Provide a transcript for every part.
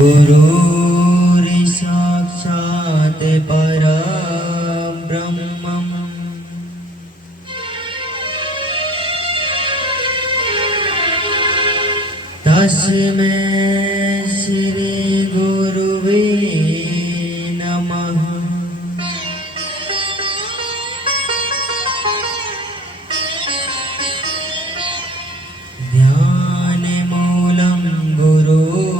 गुरुर् साक्षात् परब्रह्मम् तस्मै श्री गुरुवे नमः। ध्यानमूलं गुरुमूर्ति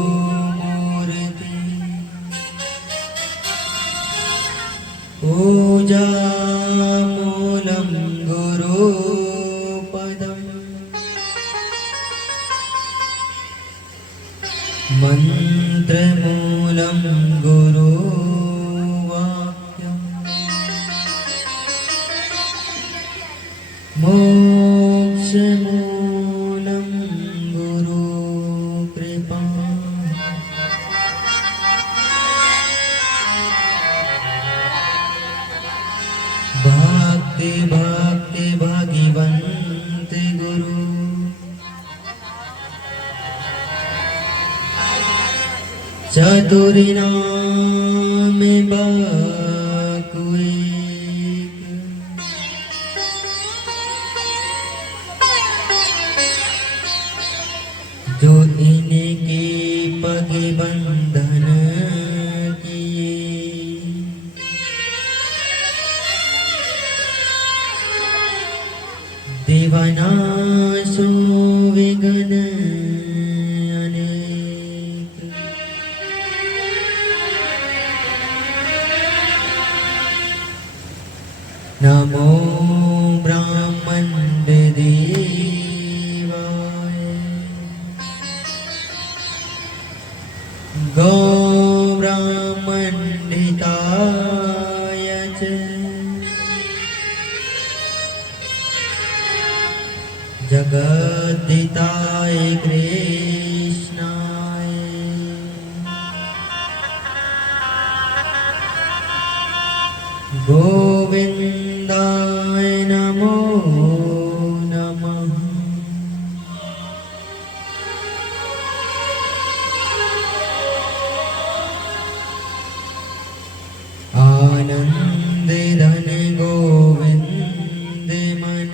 पूजामूलं गुरुपदम् मन्त्रमूलं गुरुवाक्यम् मोक्षमूलं गुरुकृपा। भक्ति भक्ति भगवन्त गुरु चतुर्नाम बाकुए जो इनके पग बंधन किए। देवाना सो विघ्न अनेक नमो ब्राह्मण देवाय गो ब्राह्मणिताय च जगद्धिताय कृष्णाय गोविन्दाय नमो नमः। आनंद धन गोविंद मन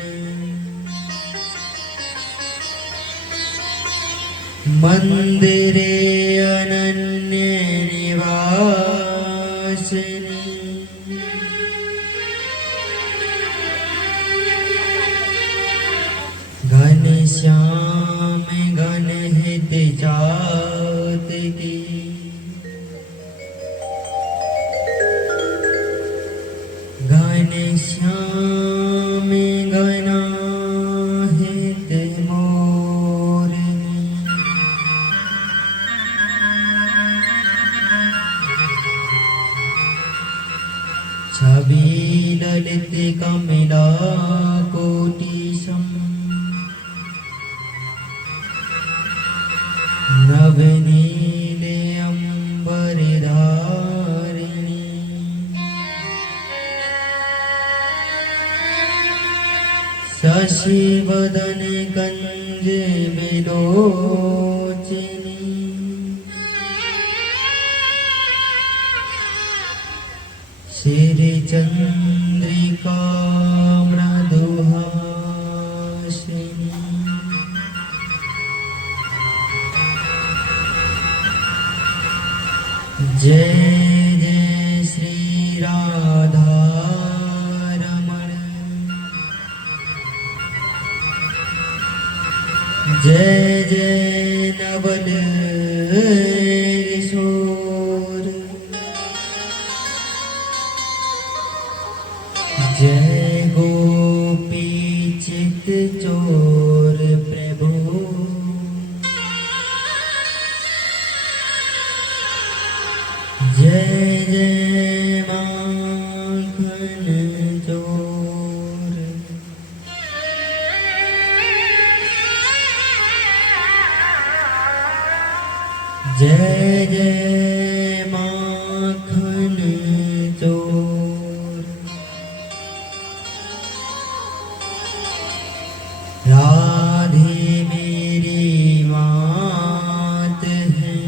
मंदिरे अनन्य निवासिनी घनश्याम घन हित जात की घनश्याम घना हित मोरनी छवि ललित कमला कोटिशम नवनीले अंबरधारिणी शशिवदन कंज विलोचनी श्री चंद्रिका मृदुहासिनी जय जय श्री राधा रमण जय जय नवल किशोर जय गोपी चित चोर प्रभु जय जय माखन चोर जय जय माखन चोर। राधे मेरी मात है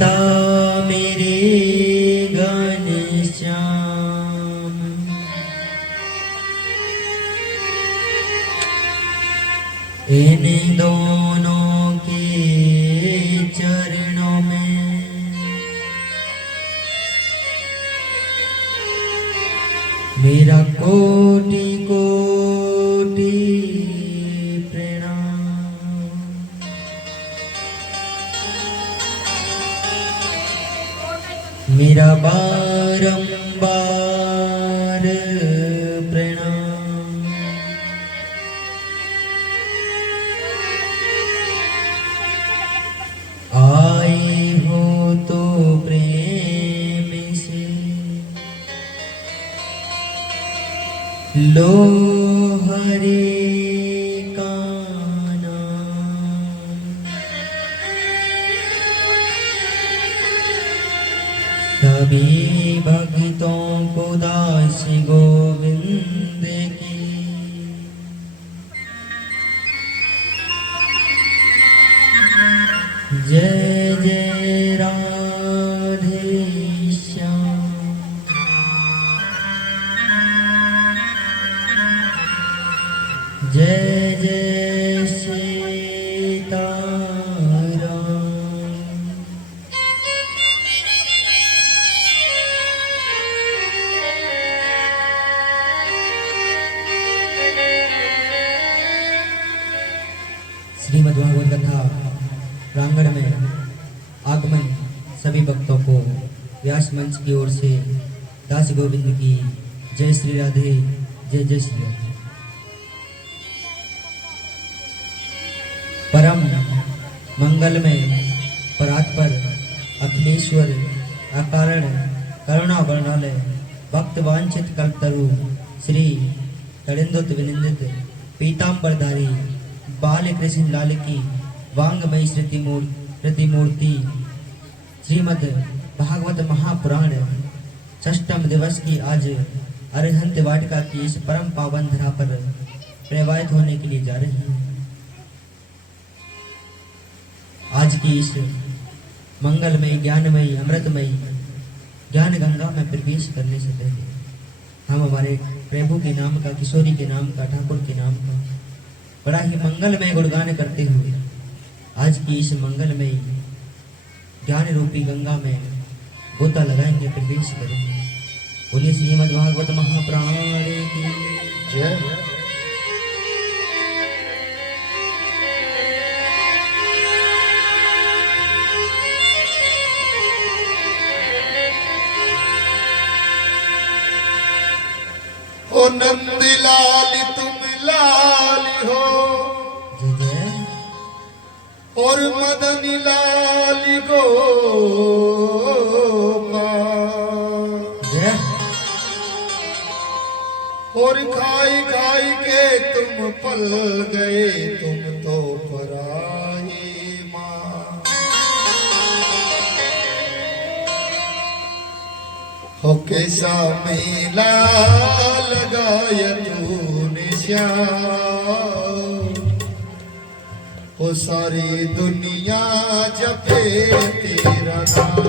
पिता मेरे घनश्याम, इन दोनों के चरणों में मेरा कोटि कोटि प्रणाम। मेरा बारंबार प्रणाम। आए हो तो प्रेम से लो हरे का नाम। सभी भक्तों को दास गोविंद की जय जय राधे श्याम। जय जय सीताराम। श्रीमद् भागवत कथा प्रांगण में आगमन सभी भक्तों को व्यास मंच की ओर से दास गोविंद की जय श्री राधे, जय जय श्री राधे। परम मंगलमय परात्पर अखिलेश्वर अकारण करुणा वर्णालय भक्त वांछित कल्पतरु श्री तड़िंदुत विनिंदित पीतांबरधारी बाल कृष्ण लाल की वांगमयी प्रतिमूर्ति श्रीमद् भागवत महापुराण षष्ठम दिवस की आज अरिहंत वाटिका की इस परम पावन धरा पर प्रवाहित होने के लिए जा रही है। आज की इस मंगलमयी ज्ञानमयी अमृतमयी ज्ञान गंगा में प्रवेश करने से पहले हम हमारे प्रभु के नाम का, किशोरी के नाम का, ठाकुर के नाम का बड़ा ही मंगलमय गुणगान करते हुए आज की इस मंगलमयी ज्ञान रूपी गंगा में गोता लगाएंगे, प्रवेश करेंगे। बोलिए श्रीमद् भागवत महापुराण की जय। ओ नंद लाल तुम लाल हो जय जय। और मदन लाल गोपाल जय। और खाई खाई के तुम पल गए, तुम तो पराई माँ। हो कैसा मेला लगाया तूने श्याम, ओ सारी दुनिया जपे तेरा नाम।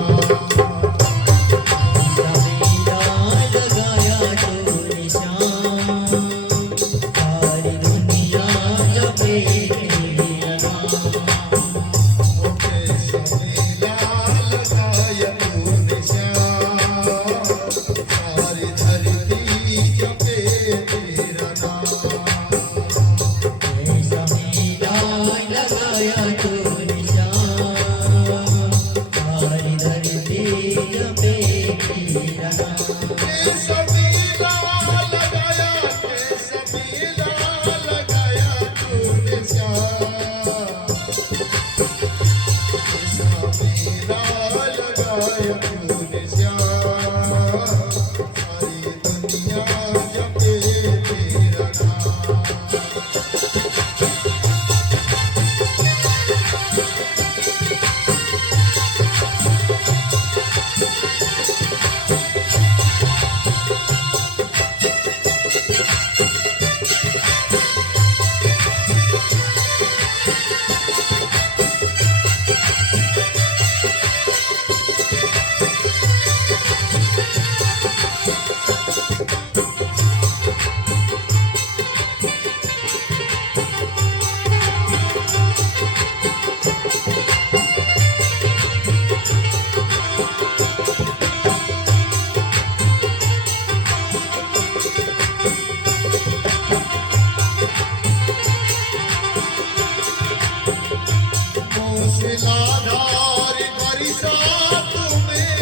मूसलाधार बरसात में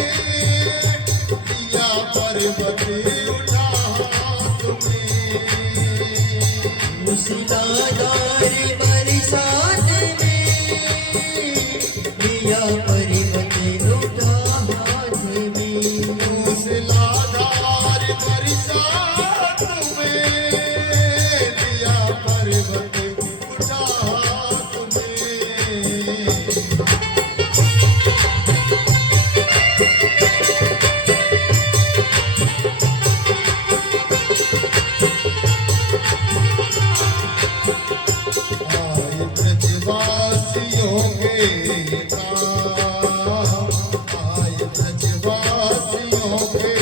लिया पर्वत उठा हाथ में। मूसलाधार बरसात में लिया पर्वत उठा हाथ में। मूसलाधार बरसात में लिया पर्वत उठा हाथ में। आए ब्रजवासियों के काम, आए ब्रजवासियों के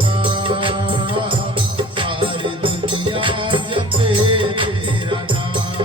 काम, सारी दुनिया जपे तेरा नाम।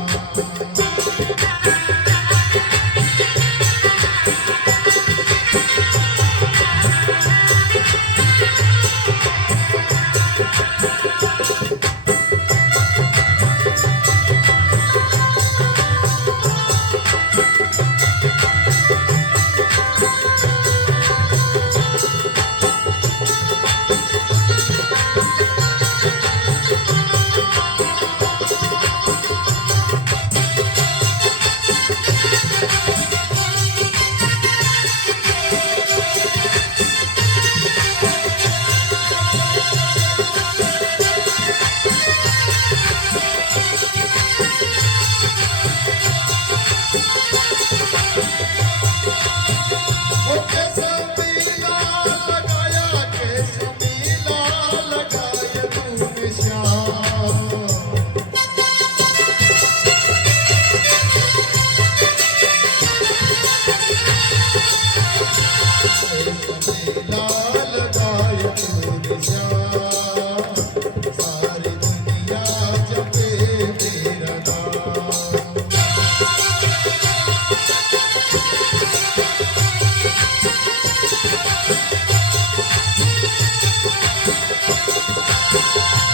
कैसा मेला लगाया, कैसा मेला लगाया तूने श्याम। कैसा मेला लगाया तूने श्याम, सारी दुनिया जपे तेरा नाम।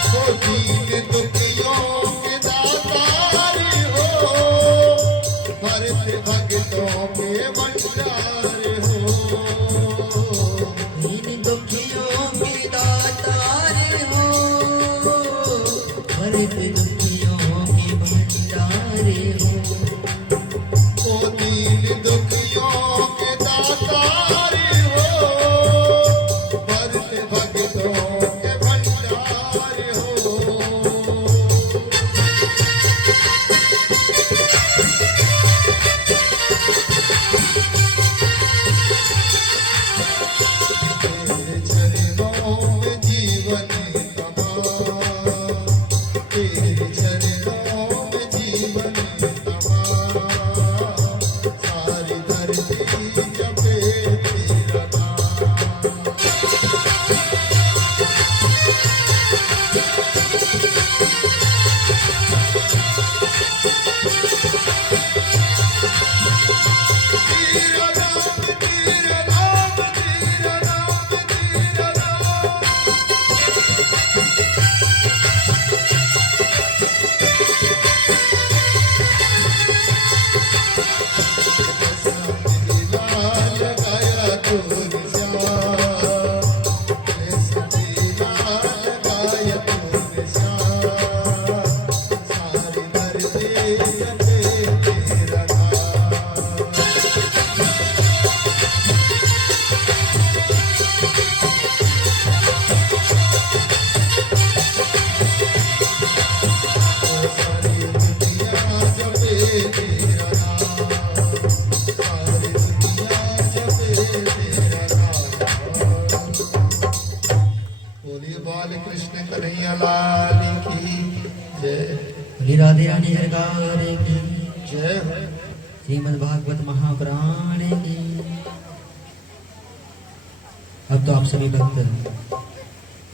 वो दीन दुखियों के दातार हो, भरत भक्तों के भंडार हो। दीन दुखियों के दातार हो, भरत दुखियों के भंडार हो। वो दीन दुखियों के दातार हो, भरत भक्तों के भंडार हो। तेरे चरणों में जीवन तमा, तेरे चरणों में जीवन तमा, सारी धरती जपे तेरा नाम। तेरा नाम, तेरा नाम, तेरा नाम, तेरा नाम। कैसा मेला लगाया तूने श्याम, कैसा मेला लगाया तूने श्याम, सारी धरती जपे तेरा नाम। सारी दुनिया जपे तेरा नाम, सारी दुनिया जपे तेरा नाम। बोलिए बाल कृष्ण कन्हैया लाल की जय। बोली राधे रानी सरकार की, जय हो। श्रीमद् भागवत महापुराण की। अब तो आप सभी भक्त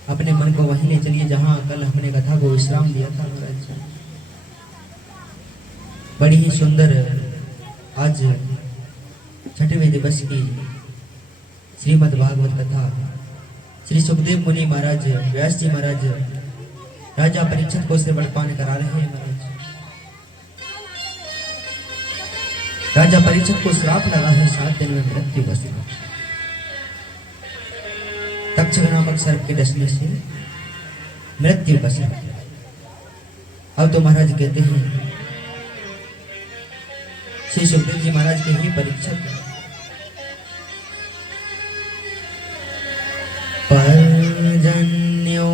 अपने मन को वहीं ले चलिए जहां कल हमने कथा को विश्राम दिया था महाराज। बड़ी ही सुंदर आज छठवें दिवस की श्रीमद् भागवत कथा श्री सुखदेव मुनि महाराज, व्यास जी महाराज राजा परीक्षित को से वर्तमान करा रहे हैं महाराज। राजा परीक्षित को श्राप लगा है 7 दिन में मृत्यु का श्राप। तक्षक नामक सर्प के डसने से मृत्यु का श्राप। अब तो महाराज कहते हैं, श्री सुखदेव जी महाराज के ही परीक्षक पर्जन्यो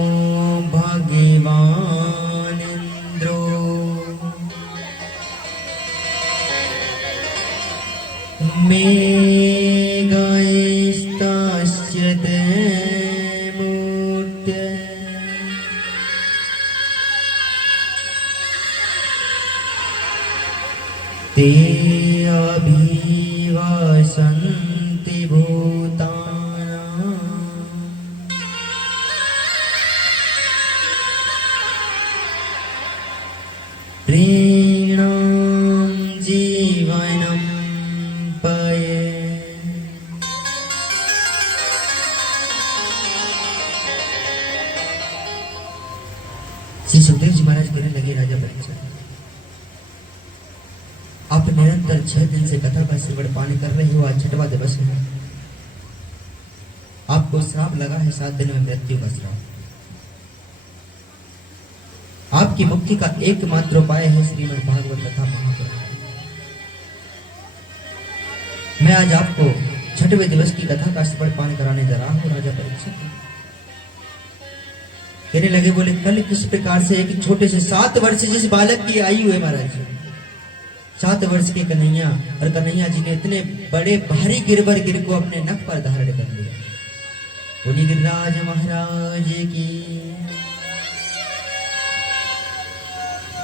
भगवान इंद्रो मेघस्तस्य ते मूर्ते ते अभिवसन्ति भूतानां प्रीणां जीवनं पये। श्री सुखदेव जी महाराज कहने लगे, राजा परीक्षित, आप निरंतर 6 दिन से कथा का श्रवण पान कर रहे हो, आज 6वां दिवस है। आपको श्राप लगा है 7 दिन में मृत्यु का श्राप। आपकी मुक्ति का एकमात्र उपाय है श्रीमद् भागवत कथा महापुराण। मैं आज आपको 6वें दिवस की कथा का श्रवण पान कराने जा रहा हूं। राजा परीक्षित कहने लगे, बोले कल किस प्रकार से एक छोटे से 7 वर्ष जिस बालक की आयु है महाराज, 7 वर्ष के कन्हैया, और कन्हैया जी ने इतने बड़े भारी गिरवर गिर को अपने नख पर धारण कर लिया। बोली गिरिराज महाराज की।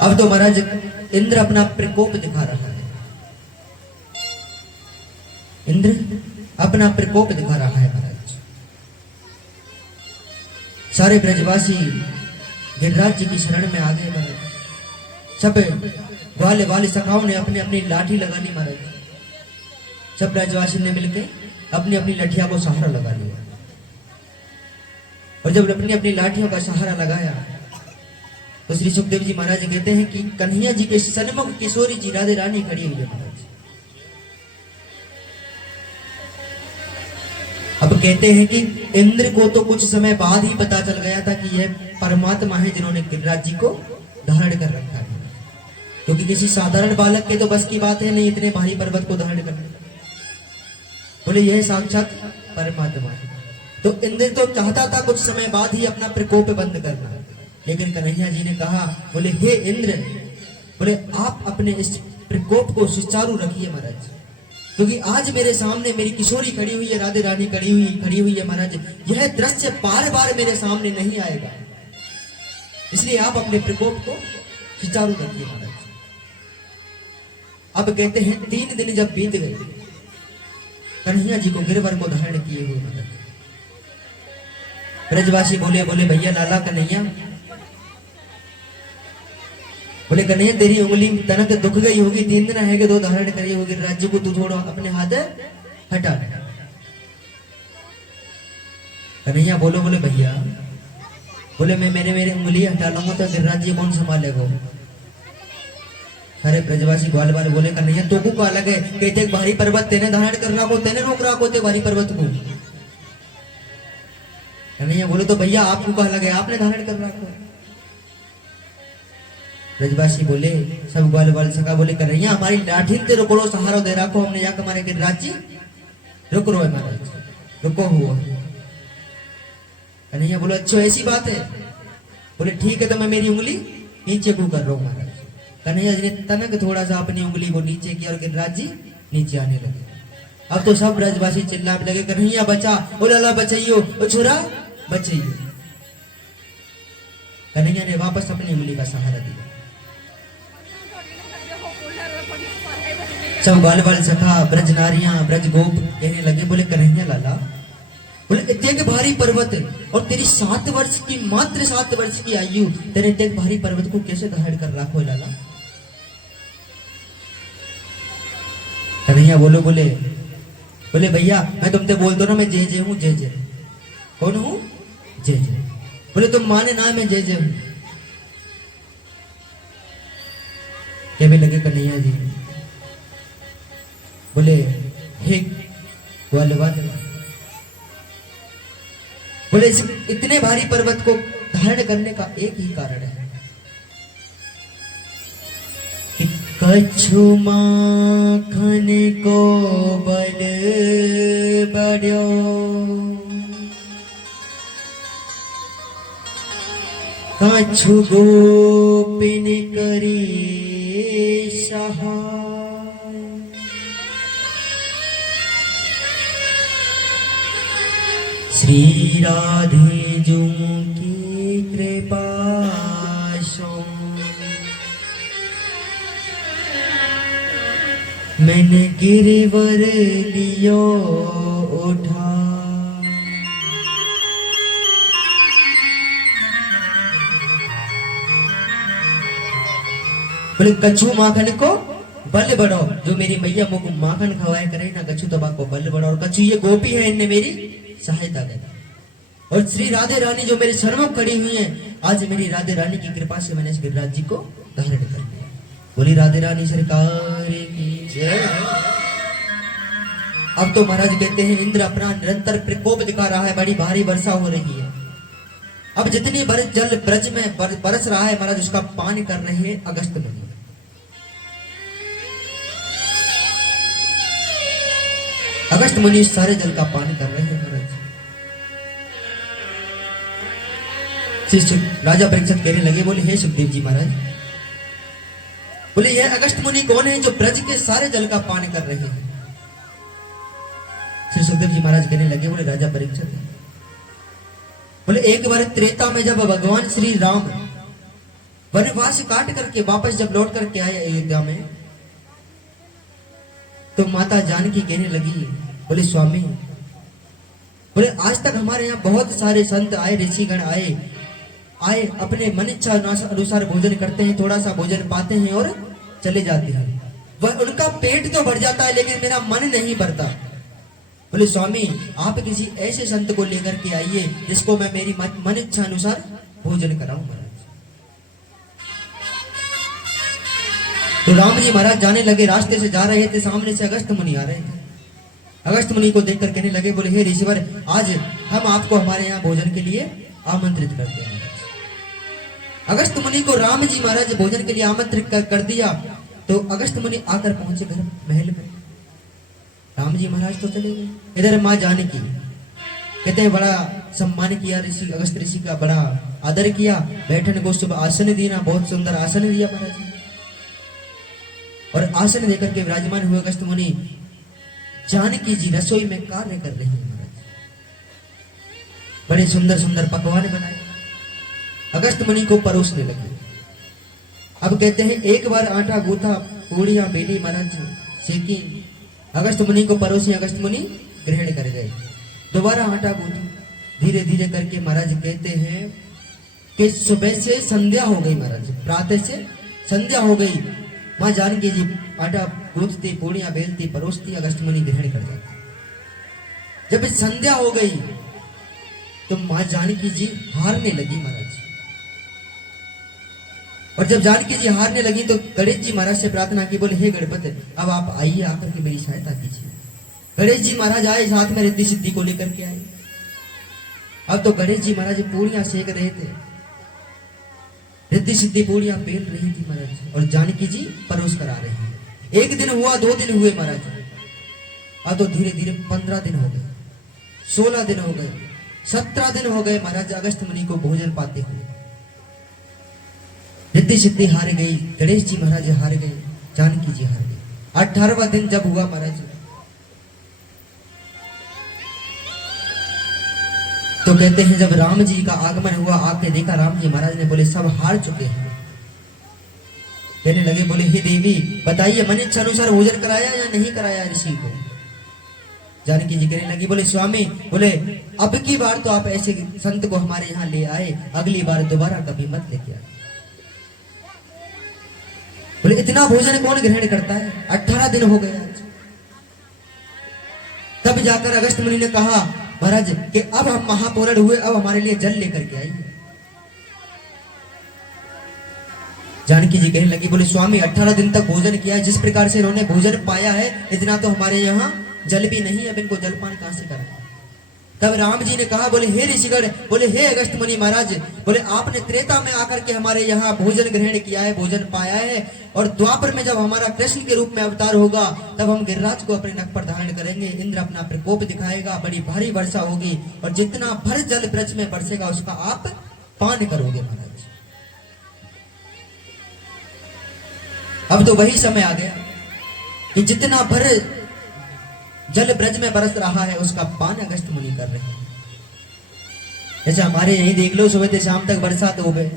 अब तो महाराज इंद्र अपना प्रकोप दिखा रहा है। इंद्र अपना प्रकोप दिखा रहा है महाराज। सारे ब्रजवासी गिरिराज जी की शरण में आ गए महाराज। सब ग्वाले वाले सखाओं ने अपनी अपनी लाठी लगा ली महाराज। सब ब्रजवासी ने मिलकर अपनी अपनी लठिया को सहारा लगा लिया, और जब अपनी अपनी लाठियों का सहारा लगाया तो श्री सुखदेव जी महाराज कहते हैं कि कन्हैया जी के सन्मुख किशोरी जी राधे रानी खड़ी हुई है महाराज। अब कहते हैं कि इंद्र को तो कुछ समय बाद ही पता चल गया था कि यह परमात्मा है जिन्होंने गिरिराज जी को धारण कर रखा है, क्योंकि किसी साधारण बालक के तो बस की बात है नहीं इतने भारी पर्वत को धारण करना। बोले यह साक्षात परमात्मा है। तो इंद्र तो चाहता था कुछ समय बाद ही अपना प्रकोप बंद करना, लेकिन कन्हैया जी ने कहा, बोले हे इंद्र, बोले आप अपने इस प्रकोप को सुचारू रखिए महाराज, क्योंकि आज मेरे सामने मेरी किशोरी खड़ी हुई है, राधे रानी खड़ी हुई है महाराज। यह दृश्य बार बार मेरे सामने नहीं आएगा, इसलिए आप अपने प्रकोप को सुचारू रखिए महाराज। अब कहते हैं 3 दिन जब बीत गए, कन्हैया जी को गिरवर को धारण किए हुए महाराज। ब्रजवासी बोले, बोले भैया लाला कन्हैया, बोले कन्हैया तेरी उंगली तनक दुख गई होगी, 3 दिन है कि 2 धारण करी होगी, राज्य को तू थोड़ा अपने हाथ हटा। कन्हैया बोलो, बोले भैया, बोले मैं मेरे उंगली हटा लूंगा तो गिरिराज जी कौन संभालेगा। सारे ब्रजवासी ग्वाल वाले बोले, कन्हैया तो को अलग है, कहते भारी पर्वत तेने धारण कर रहा को, तेने रोक रहा को ते भारी पर्वत को। कन्हैया बोले तो भैया आपको कहा लगे, आपने धारण कर रहा को। ब्रजवासी बोले, सब ग्वाल वाल सका बोले, कन्हैया हमारी लाठी ते रोकड़ो सहारा दे रखो, हमने या हमारे गिरिराज जी रुक रो है महाराज, रुको हुआ। कन्हैया बोले अच्छा ऐसी बात है, बोले ठीक है तो मैं मेरी उंगली नीचे को कर रहा हूं महाराज। कन्हैया जी ने तनक थोड़ा सा अपनी उंगली को नीचे किया और गिरिराज जी नीचे आने लगे। अब तो सब ब्रजवासी चिल्लाने लगे, कन्हैया बचा, बोले अल्लाह बचाइयो, ओ छोरा बचाइयो। कन्हैया ने वापस अपनी उंगली का सहारा दिया। सब बाल बाल सखा, ब्रज नारियां, ब्रज गोप कहने लगे, बोले कन्हैया लाला, बोले इतने भारी पर्वत और तेरी 7 वर्ष की, मात्र 7 वर्ष की आयु, तेरे इतने भारी पर्वत को कैसे धारण कर रखो लाला। कन्हैया बोलो, बोले बोले भैया मैं तुमसे बोलता ना, मैं जय जय हूँ, जय जय। कौन हूँ? जय जय। बोले तुम माने ना मैं जय जय हूँ। कहने लगे कन्हैया जी, बोले हे ग्वालवाल, बोले इस इतने भारी पर्वत को धारण करने का एक ही कारण है कि कछु माखन को बल बढ़ो, कछु गोपिन करी सहाय, श्री राधे जो की कृपा सो मैंने गिरवर लियो उठा, बोले कछु माखन को बल बढ़ो, जो मेरी मैया मुझको माखन खवाए करे ना, कछु तबा को बल बढ़ो, और कछु ये गोपी है इनने मेरी सहायता करी, और श्री राधे रानी जो मेरे सन्मुख खड़ी हुई है, आज मेरी राधे रानी की कृपा से मैंने इस गिरिराज जी को धारण कर लिया। बोली राधे रानी सरकार की जय। अब तो महाराज कहते हैं इंद्र अपना निरंतर प्रकोप दिखा रहा है, बड़ी भारी वर्षा हो रही है। अब जितनी जल ब्रज में बरस रहा है महाराज, उसका पान कर रहे हैं अगस्त मुनि। अगस्त मुनि सारे जल का पान कर रहे हैं महाराज। राजा परीक्षित कहने लगे, बोले हे सुखदेव जी महाराज, बोले ये अगस्त मुनि कौन है जो ब्रज के सारे जल का पान कर रहे हैं? श्री सुखदेव जी महाराज कहने लगे, बोले राजा परीक्षित, बोले एक बार त्रेता में जब भगवान श्री राम वनवास काट करके वापस जब लौट करके आए अयोध्या में, तो माता जानकी कहने लगी, बोले स्वामी, बोले आज तक हमारे यहाँ बहुत सारे संत आए, ऋषिगण आए अपने मन इच्छा अनुसार भोजन करते हैं, थोड़ा सा भोजन पाते हैं और चले जाते हैं, वह उनका पेट तो भर जाता है लेकिन मेरा मन नहीं भरता। बोले स्वामी, आप किसी ऐसे संत को लेकर के आइए जिसको मैं मेरी मन इच्छा अनुसार भोजन कराऊं महाराज। तो राम जी महाराज जाने लगे, रास्ते से जा रहे थे, सामने से अगस्त मुनि आ रहे थे। अगस्त मुनि को देखकर कहने लगे, बोले हे ऋषिवर, आज हम आपको हमारे यहाँ भोजन के लिए आमंत्रित करते हैं। अगस्त मुनि को राम जी महाराज भोजन के लिए आमंत्रित कर दिया। तो अगस्त मुनि आकर पहुंचे घर महल में। राम जी महाराज तो चले गए, इधर माँ जानकी कहते हैं बड़ा सम्मान किया ऋषि, अगस्त ऋषि का बड़ा आदर किया, बैठने को शुभ आसन दिया, बहुत सुंदर आसन दिया महाराज। और आसन देकर के विराजमान हुए अगस्त मुनि, जानकी जी रसोई में कार्य कर रही है महाराज, बड़े सुंदर सुंदर पकवान बनाए, अगस्त मुनि को परोसने लगे। अब कहते हैं एक बार आटा गूथा, पूड़ियां बेली महाराज सेकी, अगस्त मुनि को परोसी, अगस्त मुनि ग्रहण कर गए। दोबारा आटा गूथा, धीरे धीरे करके महाराज कहते हैं कि सुबह से संध्या हो गई महाराज, प्रातः से संध्या हो गई। माँ जानकी जी आटा गूंथती, पूड़ियां बेलती, परोसती, अगस्त मुनि ग्रहण कर जाते। जब संध्या हो गई तो माँ जानकी जी हारने लगी महाराज। और जब जानकी जी हारने लगी तो गणेश जी महाराज से प्रार्थना की, बोले हे गणपति, अब आप आइए, आकर के मेरी सहायता कीजिए। गणेश जी महाराज आए, साथ में रिद्धि सिद्धि को लेकर के आए। अब तो गणेश जी महाराज पूड़ियां सेक रहे थे, रिद्धि सिद्धि पूड़ियां बेल रही थी महाराज, और जानकी जी परोस कर आ रहे हैं। एक दिन हुआ, 2 दिन हुए महाराज, अब तो धीरे धीरे 15 दिन हो गए, 16 दिन हो गए, 17 दिन हो गए महाराज अगस्त मुनि को भोजन पाते हुए। रिद्धि सिद्धि हार गई, गणेश जी महाराज हार गए, जानकी जी हार गई। 18वां दिन जब हुआ महाराज, तो कहते हैं जब राम जी का आगमन हुआ, आके देखा राम जी महाराज ने, बोले सब हार चुके हैं। कहने लगे, बोले हे देवी बताइए, मन इच्छा अनुसार भोजन कराया या नहीं कराया ऋषि को? जानकी जी कहने लगी, बोले स्वामी, बोले अब की बार तो आप ऐसे संत को हमारे यहाँ ले आए, अगली बार दोबारा कभी मत लेके आए। बोले इतना भोजन कौन ग्रहण करता है? 18 दिन हो गए आज। तब जाकर अगस्त मुनि ने कहा महाराज कि अब हम महापूर्ण हुए, अब हमारे लिए जल लेकर के आइए। जानकी जी कहने लगी, बोले स्वामी 18 दिन तक भोजन किया है, जिस प्रकार से इन्होंने भोजन पाया है इतना तो हमारे यहाँ जल भी नहीं है, अब इनको जलपान कहां से करें। तब राम जी ने कहा, बोले हे ऋषिगण, बोले हे अगस्त मुनि महाराज, बोले आपने त्रेता में आकर के हमारे यहाँ भोजन ग्रहण किया है, भोजन पाया है, और द्वापर में जब हमारा कृष्ण के रूप में अवतार होगा तब हम गिरिराज को अपने नख पर धारण करेंगे, इंद्र अपना प्रकोप दिखाएगा, बड़ी भारी वर्षा होगी और जितना भर जल ब्रज में बरसेगा उसका आप पान करोगे महाराज। अब तो वही समय आ गया कि जितना भर जल ब्रज में बरस रहा है उसका पान अगस्त मुनि कर रहे हैं। जैसे हमारे यही देख लो, सुबह से शाम तक बरसात हो गए,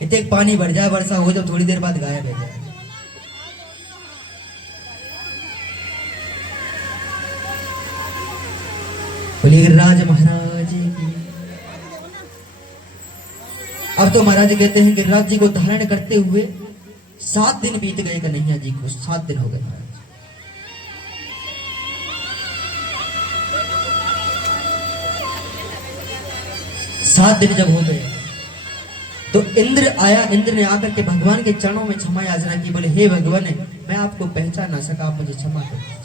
इतने पानी भर जाए, वर्षा हो जब थोड़ी देर बाद गायब हो जाए। बोलिए गिरिराज महाराज की। अब तो महाराज कहते हैं गिरिराज जी को धारण करते हुए 7 दिन बीत गए कन्हैया जी को, 7 दिन हो गए महाराज। 7 दिन जब हो गए तो इंद्र आया, इंद्र ने आकर के भगवान के चरणों में क्षमा याचना की, बोले हे भगवान, मैं आपको पहचान ना सका, आप मुझे क्षमा कर दीजिए।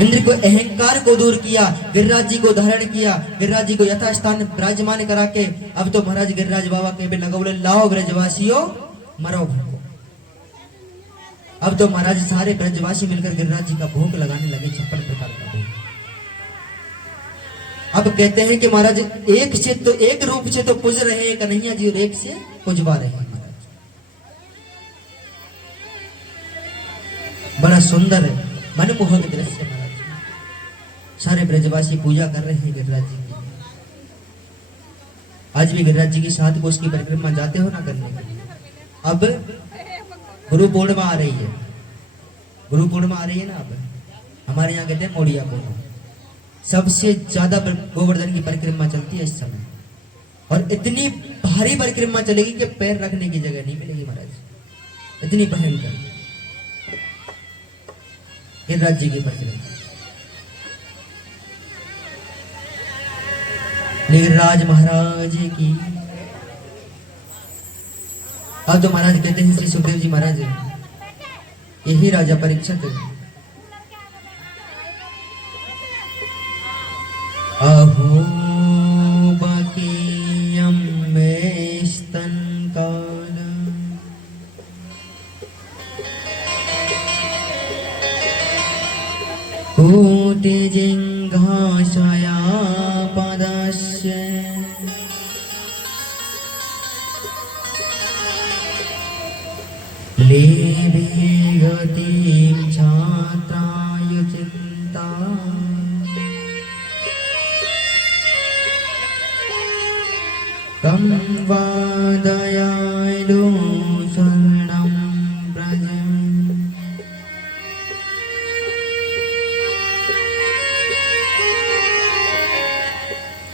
इंद्र को अहंकार को दूर किया, गिरिराज जी को धारण किया, गिरिराज जी को यथास्थान विराजमान करा के अब तो महाराज गिरिराज बाबा के लगा, बोले लाओ ब्रजवासियों मरो भोग। अब तो महाराज सारे ब्रजवासी मिलकर गिरिराज जी का भोग लगाने लगे, 56 प्रकार का भोग। अब कहते हैं कि महाराज एक से तो एक रूप से तो पूज रहे हैं कन्हैया जी और एक से पुजवा रहे हैं महाराज। बड़ा सुंदर मनमोहक दृश्य महाराज। सारे ब्रजवासी पूजा कर रहे हैं गिरिराज जी की। आज भी गिरिराज जी की 7 कोस की परिक्रमा जाते हो ना करने के लिए। अब गुरु पूर्णिमा आ रही है, गुरु पूर्णिमा आ रही है ना, अब हमारे यहाँ कहते हैं मोड़िया पूर्णिमा। सबसे ज्यादा गोवर्धन की परिक्रमा चलती है इस समय, और इतनी भारी परिक्रमा चलेगी कि पैर रखने की जगह नहीं मिलेगी महाराज, इतनी भयंकर गिरिराज जी की परिक्रमा। गिरिराज महाराज की। अब तो महाराज कहते हैं श्री सुखदेव जी महाराज, यही राजा परीक्षित अहो बकीयम में स्तन काल कोटि जिंघाशया पदस्य लेभे गतिं छात्राय चिंता कं वादयालो शरणं ब्रज।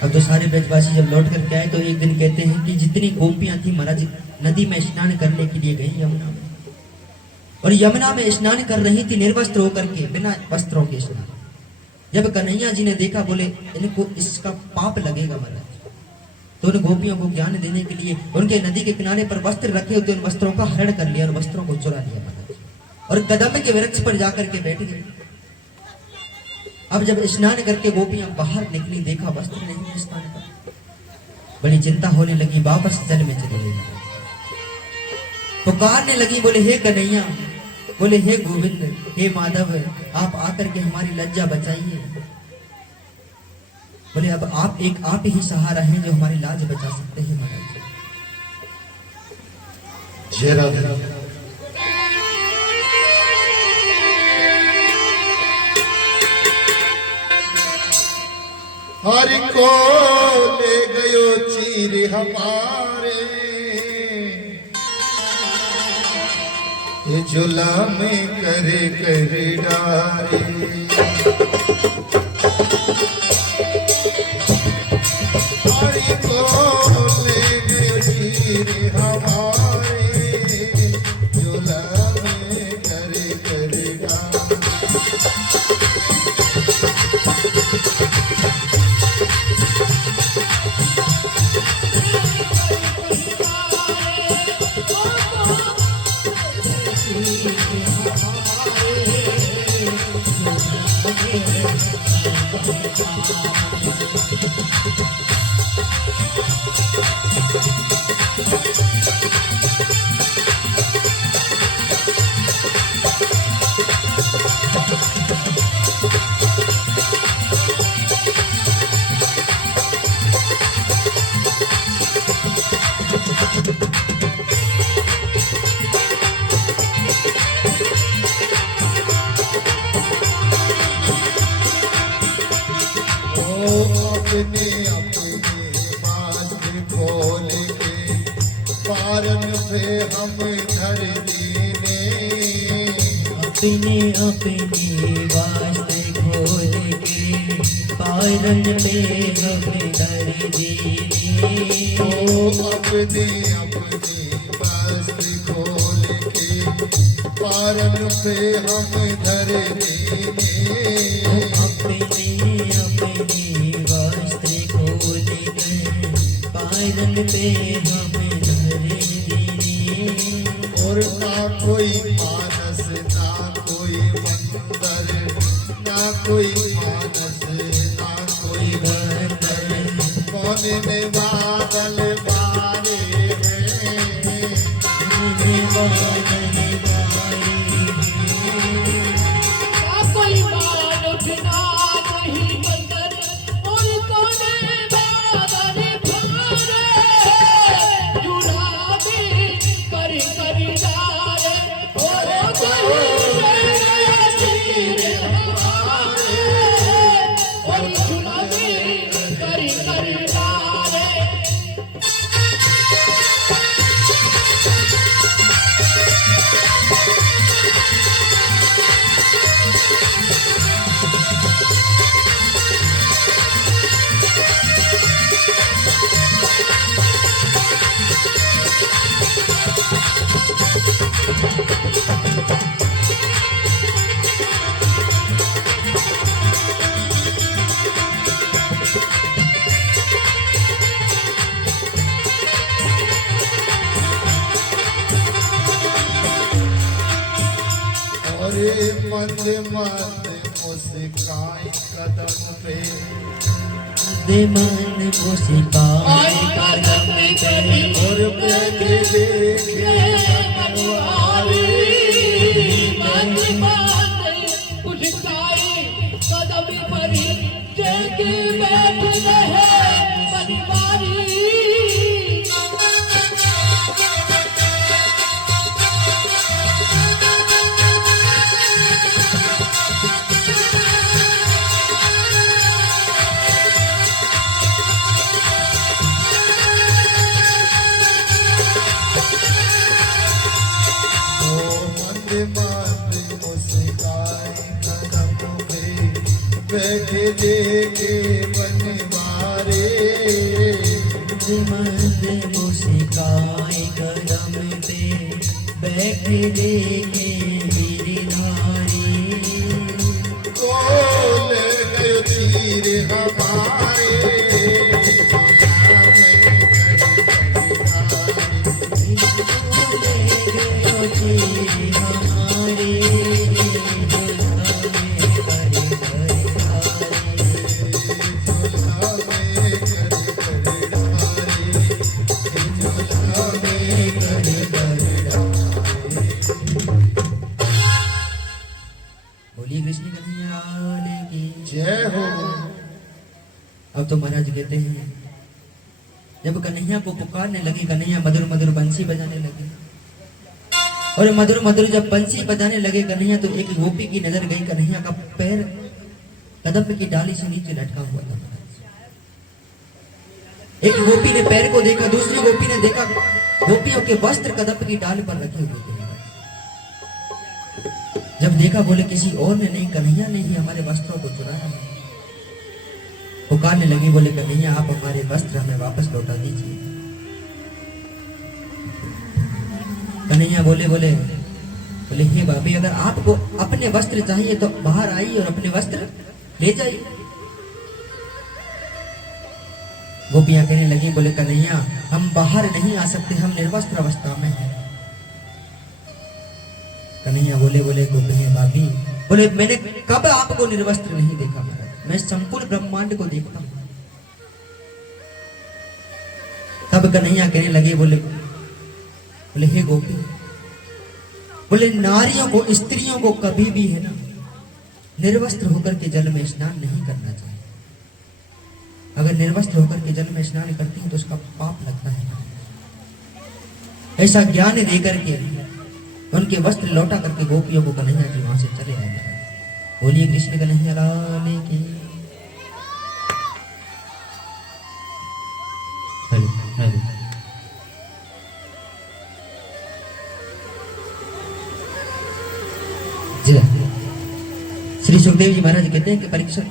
अब तो सारे ब्रजवासी जब लौट करके आए तो एक दिन कहते हैं कि जितनी गोपियां थी महाराज नदी में स्नान करने के लिए गई यमुना में, और यमुना में स्नान कर रही थी निर्वस्त्र होकर के, बिना वस्त्रों के स्नान। जब कन्हैया जी ने देखा, बोले इनको इसका पाप लगेगा महाराज, तो उन गोपियों को ज्ञान देने के लिए उनके नदी के किनारे पर वस्त्र रखे होते उन वस्त्रों का हरण कर लिया और वस्त्रों को चुरा लिया महाराज, और कदम के वृक्ष पर जाकर के बैठ गए। अब जब स्नान करके गोपियां बाहर निकली, देखा वस्त्र नहीं है स्थान पर, बड़ी चिंता होने लगी, वापस जल में चली गई। पुकारने लगी, बोले हे कन्हैया, बोले हे गोविंद, हे माधव, आप आकर के हमारी लज्जा बचाइए। बोले अब आप ही सहारा हैं जो हमारी लाज बचा सकते हैं महाराज। जय राधे। हरि को ले गयो चीर हमारे, ये झूला में करे कर डारे। हरि को ले गयो चीर हमारे, झूला में करे कर डारे। अपने अपने वास्ते खोल के पारन पे हमें धर दीने। ओ अपने अपने वस्त्र खोल के पारन पे हम धर देने। अपने अपने वस्त्र खोल के पारन पे हमें धर दीने। और ना कोई मानस ना कोई मंदिर, ना कोई मानस ना कोई मंदिर, कौन ने बादल बारे हैं, कोई मान उठना नहीं बंदर और कोने बादल भारे जुड़ा दे कर कर डारे और कोई तीर हमारे और जुड़ा दे कर कर डारे। अरे मंद मंद मुस्काई कदम पे, दे मन मुस्कान आई कदम पे और बैठे देखे मनवारी मन बात पुछताई कदम परी जग बैठ रहे बनवारी। मंद मंद मुस्काई कदम पे, बैठे देखे बनवारे। मंद मुस्काए कदम पे बैठ देखे गिरधारी। खोल गयो चीर हमारे, बोले गयो चीर हमारे बोलिए कृष्ण कन्हैया लाल की। जय हो। अब तो महाराज कहते हैं जब कन्हैया को पुकारने लगी, कन्हैया मधुर मधुर बंसी बजाने लगे और मधुर मधुर जब बंसी बजाने लगे कन्हैया, तो एक गोपी की नजर गई, कन्हैया का पैर कदम की डाली से नीचे लटका हुआ था। एक गोपी ने पैर को देखा, दूसरी गोपी ने देखा गोपियों के वस्त्र कदम की डाल पर रखे हुए थे। जब देखा बोले किसी और ने नहीं, कन्हैया ने ही हमारे वस्त्रों को चुराया है। पुकारने लगी, बोले कन्हैया आप हमारे वस्त्र हमें वापस लौटा दीजिए। कन्हैया बोले बोले बोले हे भाभी, अगर आपको अपने वस्त्र चाहिए तो बाहर आइए और अपने वस्त्र ले जाइए। गोपियां कहने लगी, बोले कन्हैया हम बाहर नहीं आ सकते, हम निर्वस्त्र अवस्था में हैं। कन्हैया बोले बोले गोपियां भाभी, बोले मैंने कब आपको निर्वस्त्र नहीं देखा महाराज, मैं संपूर्ण ब्रह्मांड को देखता हूं। तब कन्हैया कहने लगे, बोले बोले हे गोपी, बोले नारियों को स्त्रियों को कभी भी है ना निर्वस्त्र होकर के जल में स्नान नहीं करना चाहिए। अगर निर्वस्त्र होकर के जल में स्नान करती है तो उसका पाप लगता है। ऐसा ज्ञान देकर के उनके वस्त्र लौटा करके गोपियों को कन्हैया जी वहां से चले आए। बोलिए कृष्ण कन्हैया लाल की। हरि हरि। जय। श्री सुखदेव जी महाराज कहते हैं कि परीक्षित,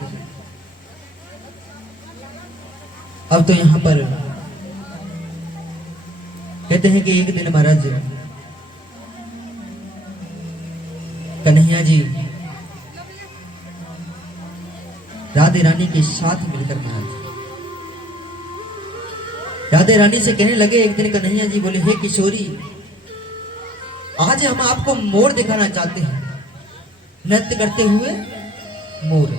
अब तो यहां पर कहते हैं कि एक दिन महाराज कन्हैया जी राधे रानी के साथ मिलकर महाराज राधे रानी से कहने लगे। एक दिन कन्हैया जी बोले, हे किशोरी, आज हम आपको मोर दिखाना चाहते हैं, नृत्य करते हुए मोर।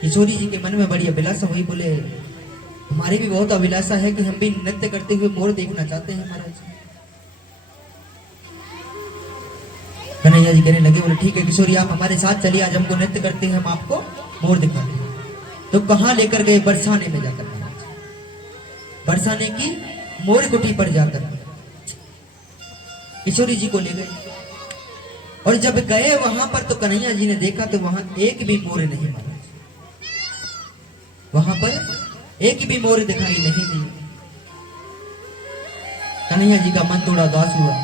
किशोरी जी के मन में बड़ी अभिलाषा हुई, बोले हमारी भी बहुत अभिलाषा है कि हम भी नृत्य करते हुए मोर देखना चाहते हैं महाराज। कन्हैया जी कहने लगे, बोले ठीक है किशोरी, आप हमारे साथ चलिए, आज हमको नृत्य करते हैं, हम आपको मोर दिखाते हैं। तो कहां लेकर गए? बरसाने में जाकर महाराज, बरसाने की मोर कुटी पर जाकर किशोरी जी को ले गए। और जब गए वहां पर तो कन्हैया जी ने देखा तो वहां एक भी मोर नहीं महाराज, वहां पर एक भी मोर दिखाई नहीं दी। कन्हैया जी का मन थोड़ा उदास हुआ,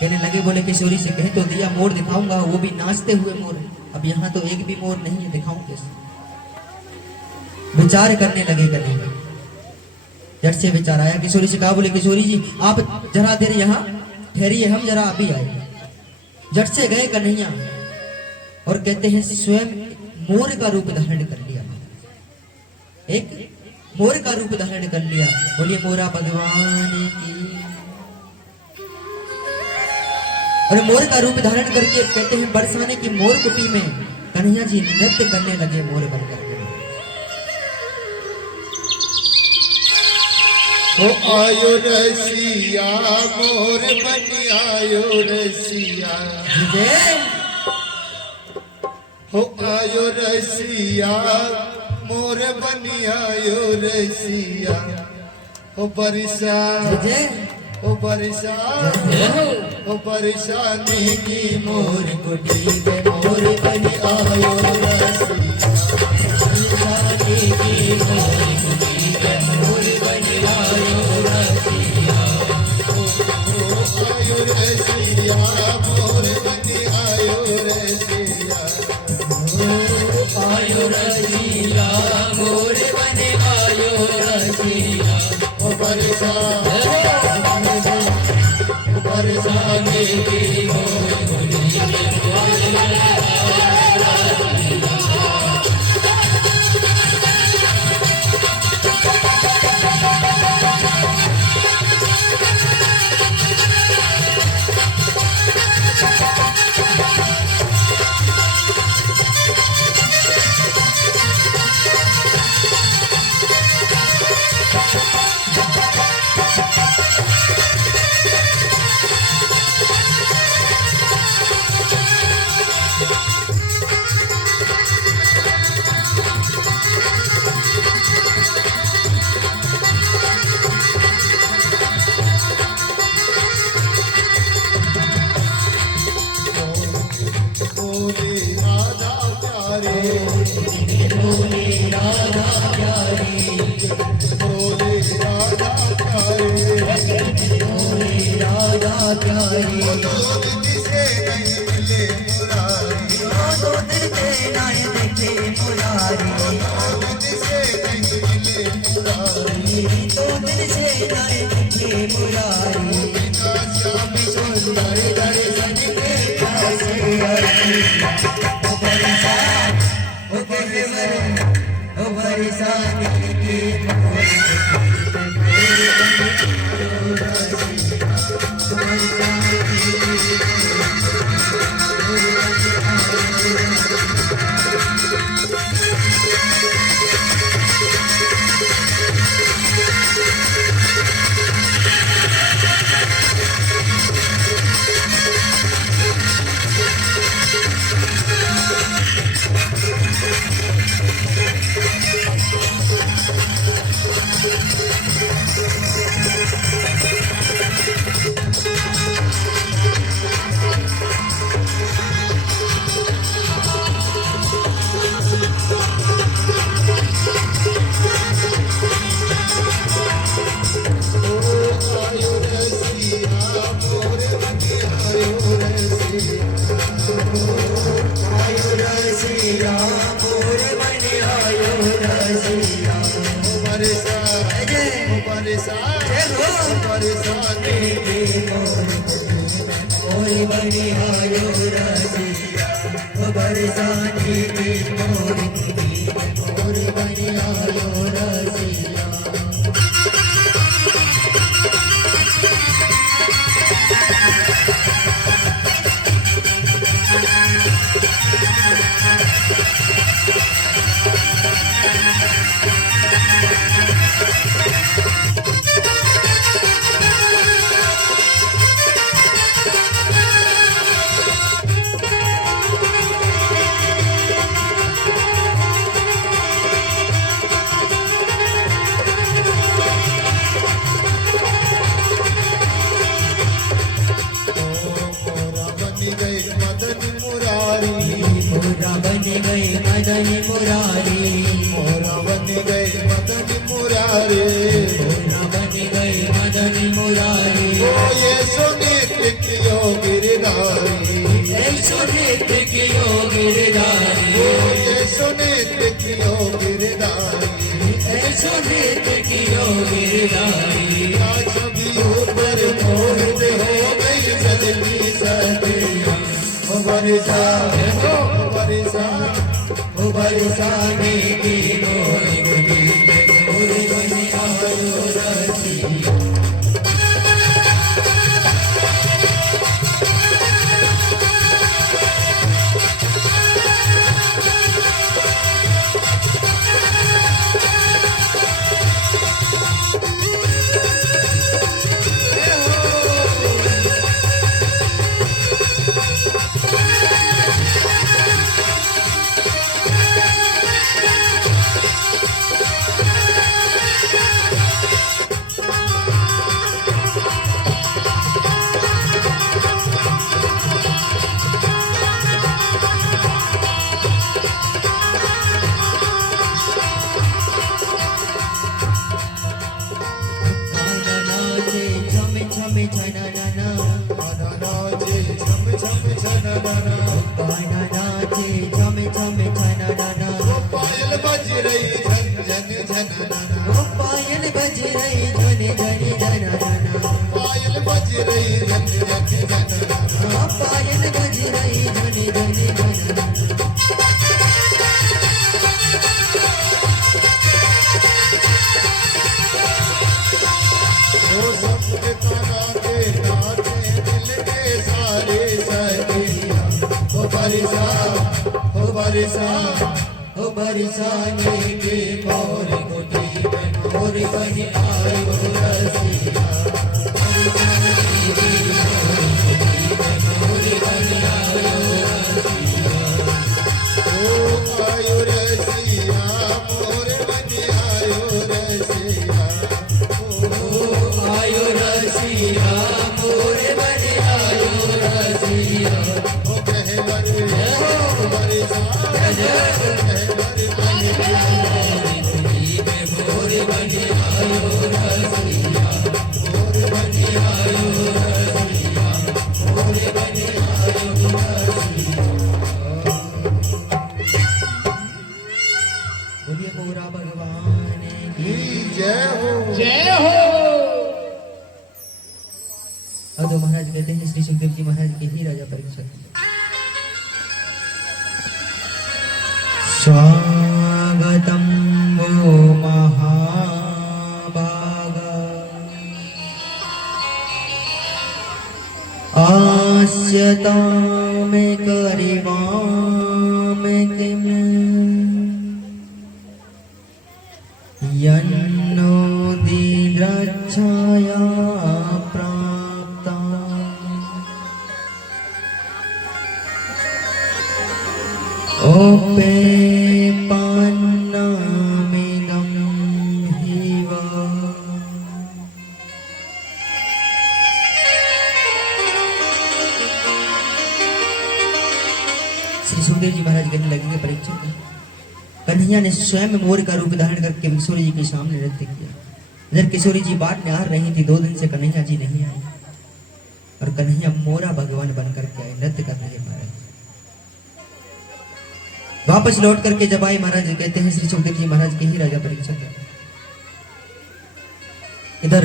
कहने लगे, बोले किशोरी से कह तो दिया मोर दिखाऊंगा, वो भी नाचते हुए मोर, अब यहाँ तो एक भी मोर नहीं है, दिखाऊं कैसे? विचार करने लगे कन्हैया, झट से विचार आया, किशोरी से कहा, बोले किशोरी जी आप जरा देर यहाँ ठहरिए, हम जरा अभी आए। झट से गए कन्हैया और कहते हैं स्वयं मोर का रूप धारण कर लिया, एक मोर का रूप धारण कर लिया। बोलिए मोरा भगवान की। और मोर का रूप धारण करके कहते हैं बरसाने की मोर कुटी में कन्हैया जी नृत्य करने लगे मोर बन करके। ओ आयो रसिया मोर बनी आयो रसिया, हो आयो रसिया मोर बनी आयो रसिया, हो बरसा ओ बरसा ओ बरसाने की मोर कुटी में मोर बनी आयो रसिया, बरसाने की मोर कुटी में मोर बनी आयो रसिया, ओ आयो रसिया मोर बनी आयो रसिया, ओ आयो रसिया मोर बनी आयो रसिया, ओ बरसा बरसाने की मोर कुटी में मोर बनी आयो रसिया। Oh, बरसाने के मोर बने आयो रसिया बरसाने के मोर बने आयो रसिया मोरा बन गए मदन मुरारी मोरा बन गए मदन मुरारी मोरा बन गए मदन मुरारी मोरा बन गए मदन मुरारी ओ ये सुनित कियो गिरधारी ऐसो नृत्य कियो गिरधारी ओ ये सुनित कियो गिरधारी ऐसो नृत्य कियो गिरधारी आज भी ऊपर मोहित हो गई सजनी सदिया ओ बरसा ओ बरसा ओ बरसाने की मोर बने आयो रसिया छम छना ना नाचे छम छम छनना गाना नाचे छम छम छना ना ओ पायल बज रही झन झन झनना ओ पायल बज रही धन धन धना पायल बज रही झन झन झनना पायल बज रही धन धन धना ओ सबके ताना के नाचे दिल के सारे सदिया ओ बरसा ओ बरसा ओ बरसाने के मोर कोठी में मोर बने आयो रसिया बरसाने के मोर बने आयो रसिया ओ आयो रसिया मोर बन आयो रसिया आयो रसिया मोर बने आयो रसिया ओ कहवर ओ बरसा कहवर मोर बने आयो रसिया मोर बने आयो रसिया मोर बने आयो रसिया बोलिए मोरा भगवान की जय हो जय हो। अब तो महाराज कहते हैं श्री सुखदेव जी महाराज के ही राजा परीक्षित स्वागतम वो महाभागा आस्यता में करिवा में किम यन्नो दीर्घच्छाया प्राप्ता ओपे पान्नामिदं हिवा श्री सुखदेव जी महाराज कहने लगेंगे परीक्षा की कन्हैया ने स्वयं मोर का रूप धारण करके किशोरी जी के सामने नृत्य किया। इधर किशोरी जी बाट निहार रही थी, 2 दिन से कन्हैया जी नहीं आए और कन्हैया मोरा भगवान बन करके आए, नृत्य कर रहे महाराज। वापस लौट करके जब आए महाराज कहते हैं श्री सुखदेव जी महाराज के ही राजा परीक्षित। इधर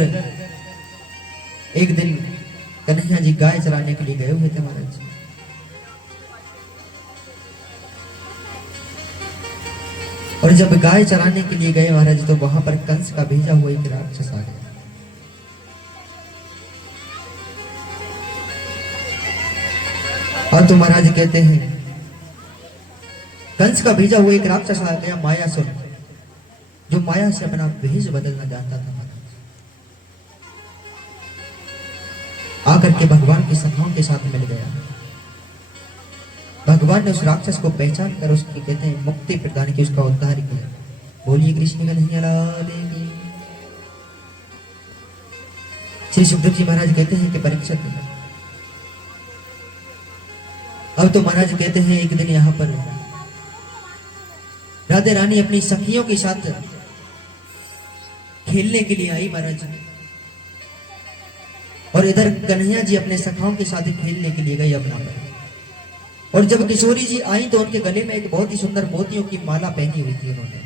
कन्हैया जी गाय चराने के लिए गए हुए थे महाराज। और जब गाय चराने के लिए गए महाराज तो वहां पर कंस का भेजा हुआ एक राक्षस आ गया। और तो महाराज कहते हैं कंस का भेजा हुआ एक राक्षस आ गया मायासुर, जो माया से अपना भेष बदलना जानता था महाराज। आकर के भगवान की सखाओं के साथ मिल गया। भगवान ने उस राक्षस को पहचान कर उसकी कहते हैं मुक्ति प्रदान की, उसका उद्धार किया। बोलिए कृष्ण कन्हैया लाल की। श्री सुखदेव जी महाराज कहते हैं कि परीक्षित, अब तो महाराज कहते हैं एक दिन यहां पर राधे रानी अपनी सखियों के साथ खेलने के लिए आई महाराज, और इधर कन्हैया जी अपने सखाओं के साथ खेलने के लिए गई अपना पर। और जब किशोरी जी आई तो उनके गले में एक बहुत ही सुंदर मोतियों की माला पहनी हुई थी उन्होंने।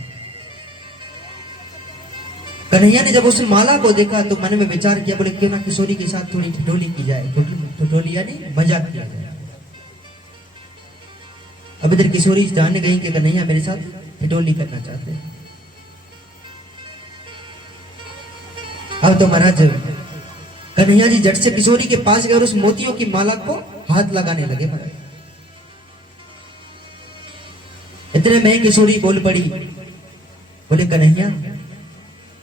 कन्हैया ने जब उस माला को देखा तो मन में विचार किया, बोले क्यों ना किशोरी के साथ थोड़ी ठिठोली की जाए, ठिठोली यानी मजाक किया जाए। अब इधर किशोरी जान गई कि कन्हैया मेरे साथ ठिठोली करना चाहते हैं। अब तो महाराज कन्हैया जी झट से किशोरी के पास गए और उस मोतियों की माला को हाथ लगाने लगे महाराज। इतने में किशोरी बोल पड़ी, बोले कन्हैया,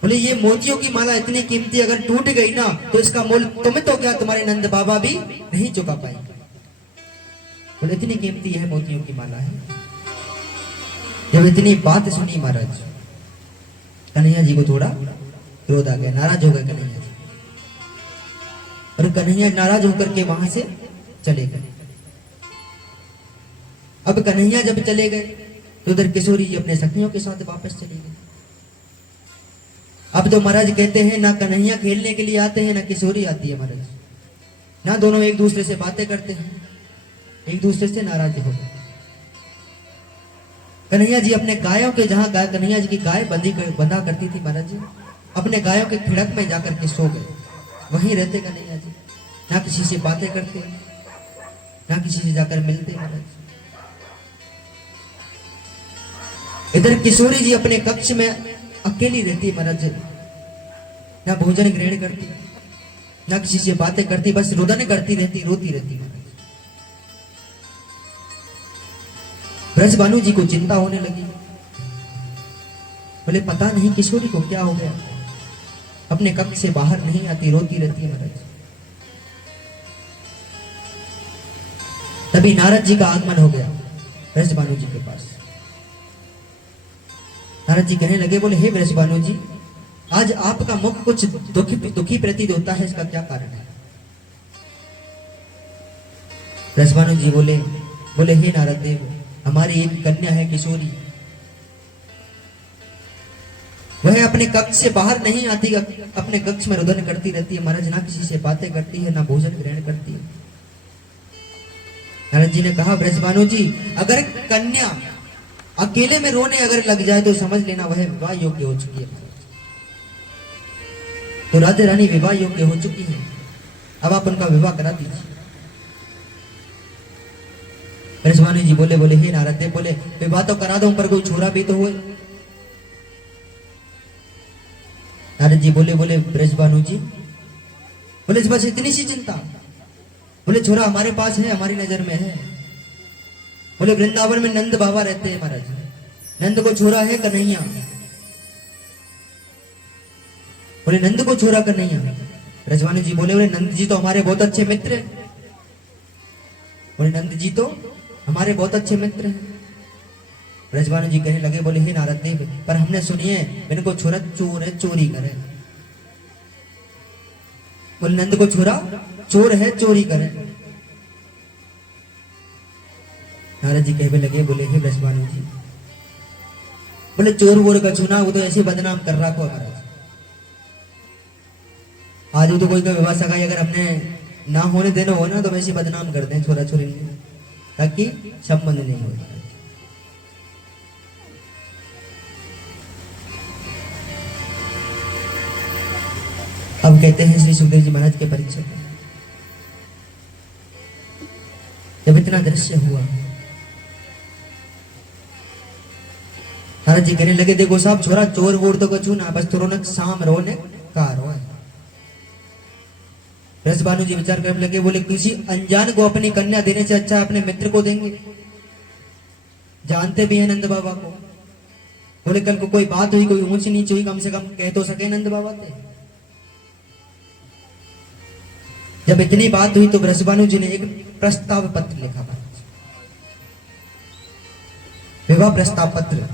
बोले ये मोतियों की माला इतनी कीमती अगर टूट गई ना तो इसका मूल तुम्हें तो क्या तुम्हारे नंद बाबा भी नहीं चुका पाएंगे। बोले इतनी कीमती है मोतियों की माला है। जब इतनी बात सुनी महाराज कन्हैया जी को थोड़ा क्रोध आ गया, नाराज हो गए कन्हैया जी। और कन्हैया नाराज होकर के वहां से चले गए। अब कन्हैया जब चले गए तो उधर किशोरी जी अपने सखियों के साथ वापस चली गई। अब तो महाराज कहते हैं ना कन्हैया खेलने के लिए आते हैं ना किशोरी आती है महाराज, ना दोनों एक दूसरे से बातें करते हैं, एक दूसरे से नाराज हो गए। कन्हैया जी अपने गायों के जहां कन्हैया जी की गाय बंधा करती थी महाराज जी, अपने गायों के खिड़क में जाकर के सो गए। वहीं रहते कन्हैया जी, ना किसी से बातें करते ना किसी से जाकर मिलते महाराज। इधर किशोरी जी अपने कक्ष में अकेली रहती महाराज, ना भोजन ग्रहण करती ना किसी से बातें करती, बस रुदन करती रहती, रोती रहती महाराज। ब्रजभानु जी को चिंता होने लगी, बोले पता नहीं किशोरी को क्या हो गया, अपने कक्ष से बाहर नहीं आती, रोती रहती है महाराज। तभी नारद जी का आगमन हो गया ब्रजभानु जी के पास। नारद जी कहने लगे, बोले हे ब्रजभानु जी, आज आपका मुख कुछ दुखी प्रतीत होता है, इसका क्या कारण है? ब्रजभानु जी बोले हे नारद देव, हमारी एक कन्या है किशोरी, वह अपने कक्ष से बाहर नहीं आती, अपने कक्ष में रुदन करती रहती है महाराज, ना किसी से बातें करती है ना भोजन ग्रहण करती है। नारद जी ने कहा, ब्रजभानु जी, अगर कन्या अकेले में रोने अगर लग जाए तो समझ लेना वह विवाह योग्य हो चुकी है। तो राधे रानी विवाह योग्य हो चुकी है, अब आप उनका विवाह करा दीजिए। ब्रजभानु जी बोले हे नारद देव, बोले विवाह तो करा दूं पर कोई छोरा भी तो हुए। नारद जी बोले ब्रजभानु जी, बोले बस इतनी सी चिंता? बोले छोरा हमारे पास है, हमारी नजर में है। बोले वृंदावन में नंद बाबा रहते हैं महाराज, नंद को छोरा है कन्हैया। बोले नंद को छोरा कन्हैया? ब्रजभानु जी बोले नंद जी तो हमारे बहुत अच्छे मित्र हैं। बोले नंद जी तो हमारे बहुत अच्छे मित्र हैं। ब्रजभानु जी कहने लगे, बोले हे नारद देव, पर हमने सुनिए इनको छोरा चोर है, चोरी करे। बोले नंद को छोरा चोर है, चोरी करे। नारद जी कहने लगे, बोले हे ब्रजभानु जी, बोले चोर वोर का चुना वो तो ऐसे बदनाम कर रहा को महाराज। आज वो तो कोई का विवाह सगाई अगर हमने ना होने देना हो ना तो वैसे बदनाम कर दें छोरा छोरी, ताकि संबंध नहीं हो। अब कहते हैं श्री सुखदेव जी महाराज के परीक्षा, जब इतना दृश्य हुआ, महाराज जी कहने लगे देखो साहब छोरा चोर वोर तो कछु ना, बस थोड़ा न शाम रो ने कार हो। रसबानु जी विचार करने लगे, बोले किसी अनजान को अपनी कन्या देने से अच्छा अपने मित्र को देंगे, जानते भी हैं नंद बाबा को। बोले कल को कोई बात हुई, कोई ऊंच नीच हुई, कम से कम कह तो सके नंद बाबा थे। जब इतनी बात हुई तो रसबानु जी ने एक प्रस्ताव पत्र लिखा, विवाह प्रस्ताव पत्र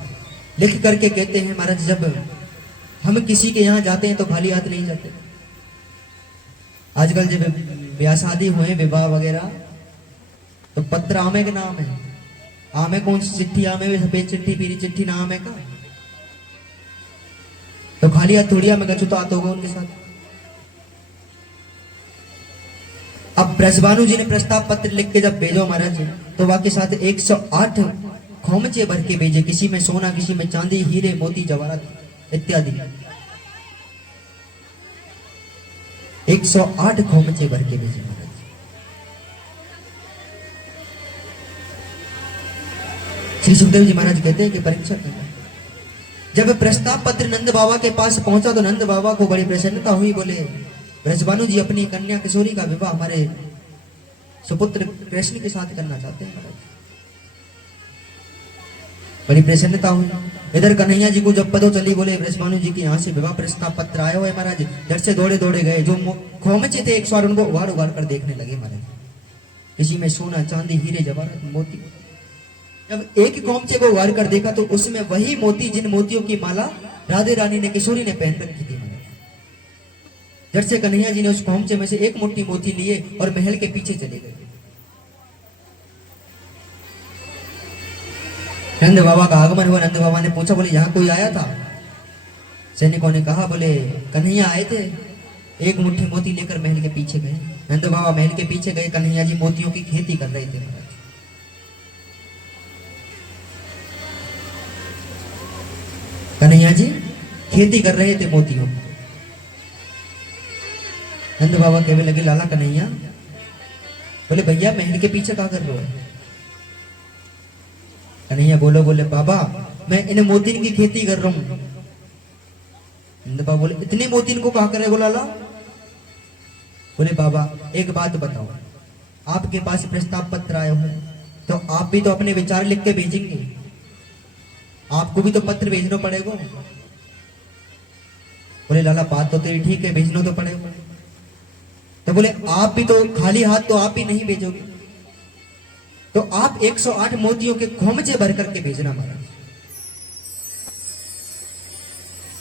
लिख करके कहते हैं महाराज जब हम किसी के यहाँ जाते हैं तो खाली हाथ नहीं जाते। आजकल जब ब्याह शादी हुए विवाह वगैरह तो पत्र आमे के नाम है। आमे कौन सी चिट्ठी, आमे में सफेद चिट्ठी पीली चिट्ठी नाम है का, तो खाली हाथ थोड़ी आमे गचु तो आते होगा उनके साथ। अब ब्रजबानु जी ने प्रस्ताव पत्र लिख के जब भेजो महाराज तो वाके साथ 108 खोमचे भर के भेजे, किसी में सोना, किसी में चांदी, हीरे, मोती, जवाहरात इत्यादि 108 खोमचे भर के भेजे महाराज। श्री सुखदेव जी महाराज कहते हैं कि परीक्षा करना। जब प्रस्ताव पत्र नंद बाबा के पास पहुंचा तो नंद बाबा को बड़ी प्रसन्नता हुई। बोले ब्रजबानु जी अपनी कन्या किशोरी का विवाह हमारे सुपुत्र कृष्ण के साथ करना चाहते हैं महाराज। बड़ी प्रसन्नता हुई। इधर कन्हैया जी को जब पता चली, बोले ब्रजबानु जी के यहाँ से विवाह प्रस्ताव पत्र आया हुआ है महाराज। डर से दौड़े दौड़े गए, जो खोमचे थे 108 उनको उगाड़ उगाड़ कर देखने लगे महाराज। किसी में सोना, चांदी, हीरे, जवाहरात, मोती। जब एक खोमचे को उगाड़ कर देखा तो उसमें वही मोती जिन मोतियों की माला राधे रानी ने किशोरी ने पहन रखी थी महाराज। झट से कन्हैया जी ने उस खोमचे में से एक मुट्ठी मोती लिए और महल के पीछे चले गए। नंद बाबा का आगमन हुआ। नंद बाबा ने पूछा, बोले यहाँ कोई आया था? सैनिकों ने कहा, बोले कन्हैया आए थे, एक मुट्ठी मोती लेकर महल के पीछे गए। नंद बाबा महल के पीछे गए, कन्हैया जी मोतियों की खेती कर रहे थे महाराज। कन्हैया जी खेती कर रहे थे मोतियों। नंद बाबा कहने लगे, लाला कन्हैया। बोले भैया महल के पीछे क्या कर रहे हो? कन्हैया बोले बाबा मैं इन मोतिन की खेती कर रहा हूं। नंद बाबा बोले इतने मोतिन को कहा करे लाला? बोले बाबा एक बात बताओ, आपके पास प्रस्ताव पत्र आए हुए तो आप भी तो अपने विचार लिख के भेजेंगे, आपको भी तो पत्र भेजना पड़ेगा। बोले लाला बात तो तेरी ठीक है, भेजना तो पड़ेगा। तो बोले आप भी तो खाली हाथ तो आप भी नहीं भेजोगे, तो आप 108 मोतियों के खोमचे भर करके भेजना महाराज।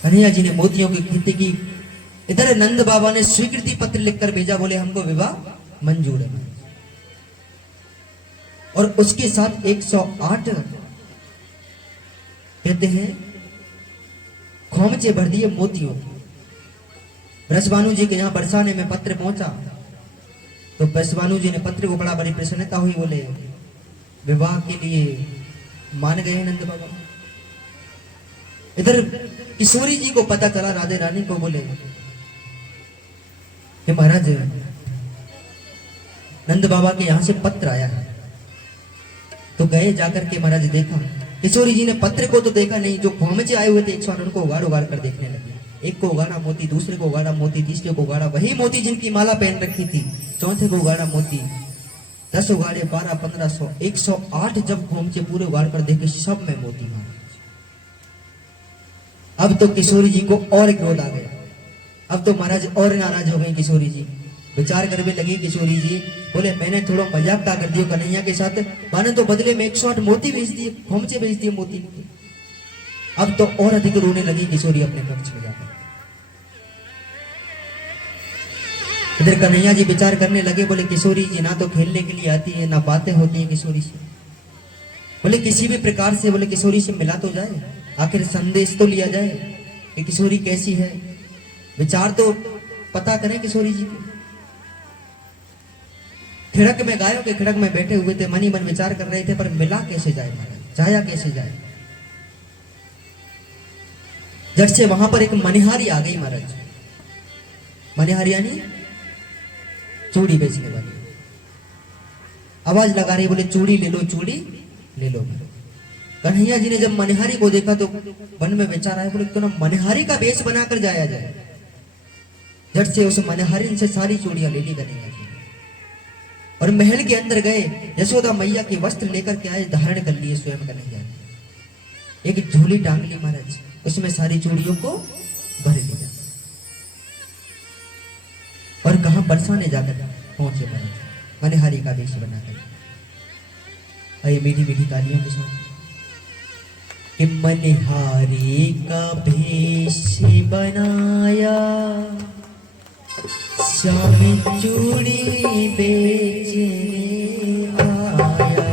कन्हैया जी ने मोतियों की खेती की। इधर नंद बाबा ने स्वीकृति पत्र लिखकर भेजा, बोले हमको विवाह मंजूर है। और उसके साथ 108 कहते हैं खोमचे भर दिए मोतियों। ब्रजबानु जी के यहाँ बरसाने में पत्र पहुंचा तो ब्रजबानु जी ने पत्र को बड़ा बड़ी प्रसन्नता हुई। बोले विवाह के लिए मान गए नंद बाबा। इधर किशोरी जी को पता चला, राधे रानी को, बोले कि महाराज नंद बाबा के यहां से पत्र आया है। तो गए जाकर के महाराज देखा, किशोरी जी ने पत्र को तो देखा नहीं, जो खोमचे आए हुए थे 108 उनको उगाड़ उगाड़ कर देखने लगे। एक को उगाड़ा मोती, दूसरे को उगाड़ा मोती, तीसरे को उगाड़ा वही मोती जिनकी माला पहन रखी थी, चौथे को उगाड़ा मोती, 10 उगाड़े, 12, 1500, 108 जब खोमचे पूरे उगाड़ कर देखे सब में मोती मारे। अब तो किशोरी जी को और क्रोध आ गया। अब तो महाराज और नाराज हो गई किशोरी जी। विचार करने लगी किशोरी जी, बोले मैंने थोड़ा मजाक का कर दिया कन्हैया के साथ, मैंने तो बदले में 108 मोती भेज दिए, खोमचे भेज दिए मोती के। अब तो और अधिक रोने लगी किशोरी अपने कक्ष में जाकर। इधर कन्हैया जी विचार करने लगे, बोले किशोरी जी ना तो खेलने के लिए आती है, ना बातें होती है किशोरी से। बोले किसी भी प्रकार से बोले किशोरी से मिला तो जाए, आखिर संदेश तो लिया जाए कि किशोरी कैसी है, विचार तो पता करें किशोरी जी के। खिड़क में गायों के खिड़क में बैठे हुए थे, मनी मन विचार कर रहे थे, पर मिला कैसे जाए महाराज, जाया कैसे जाए। जब से वहां पर एक मनिहारी आ गई महाराज। मनिहारी यानी चूड़ी बेचने वाली। आवाज लगा रही, बोले चूड़ी ले लो, चूड़ी ले लो। कन्हैया जी ने जब मनिहारी को देखा तो मन में विचार आया, बोले क्यों ना मनिहारी का वेश बनाकर जाया जाए। झट से उस मनिहारिन से सारी चूड़ियां ले ली कन्हैया जी और महल के अंदर गए। यशोदा मैया के वस्त्र लेकर के आए, धारण कर लिए स्वयं कन्हैया ने। एक झोली टांग ली महाराज, उसमें सारी चूड़ियों को भर लिया और कहा बरसाने जाकर पहुंचे महाराज मनिहारी का वेश बनाकर। आइए मीठी मीठी तालियों के साथ कि मनिहारी का भेष बनाया, श्याम चूड़ी बेचने आया।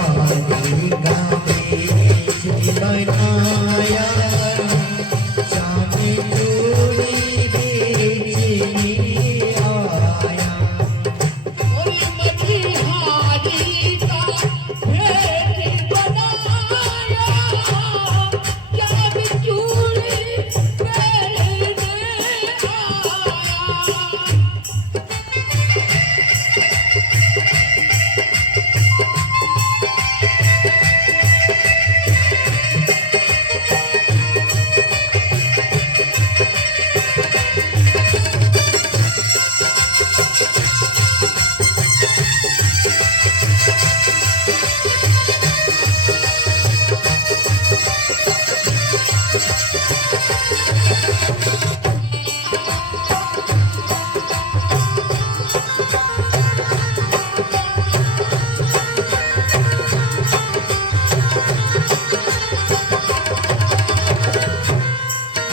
मनिहारी का भेष बनाया, श्याम चूड़ी बेचने आया।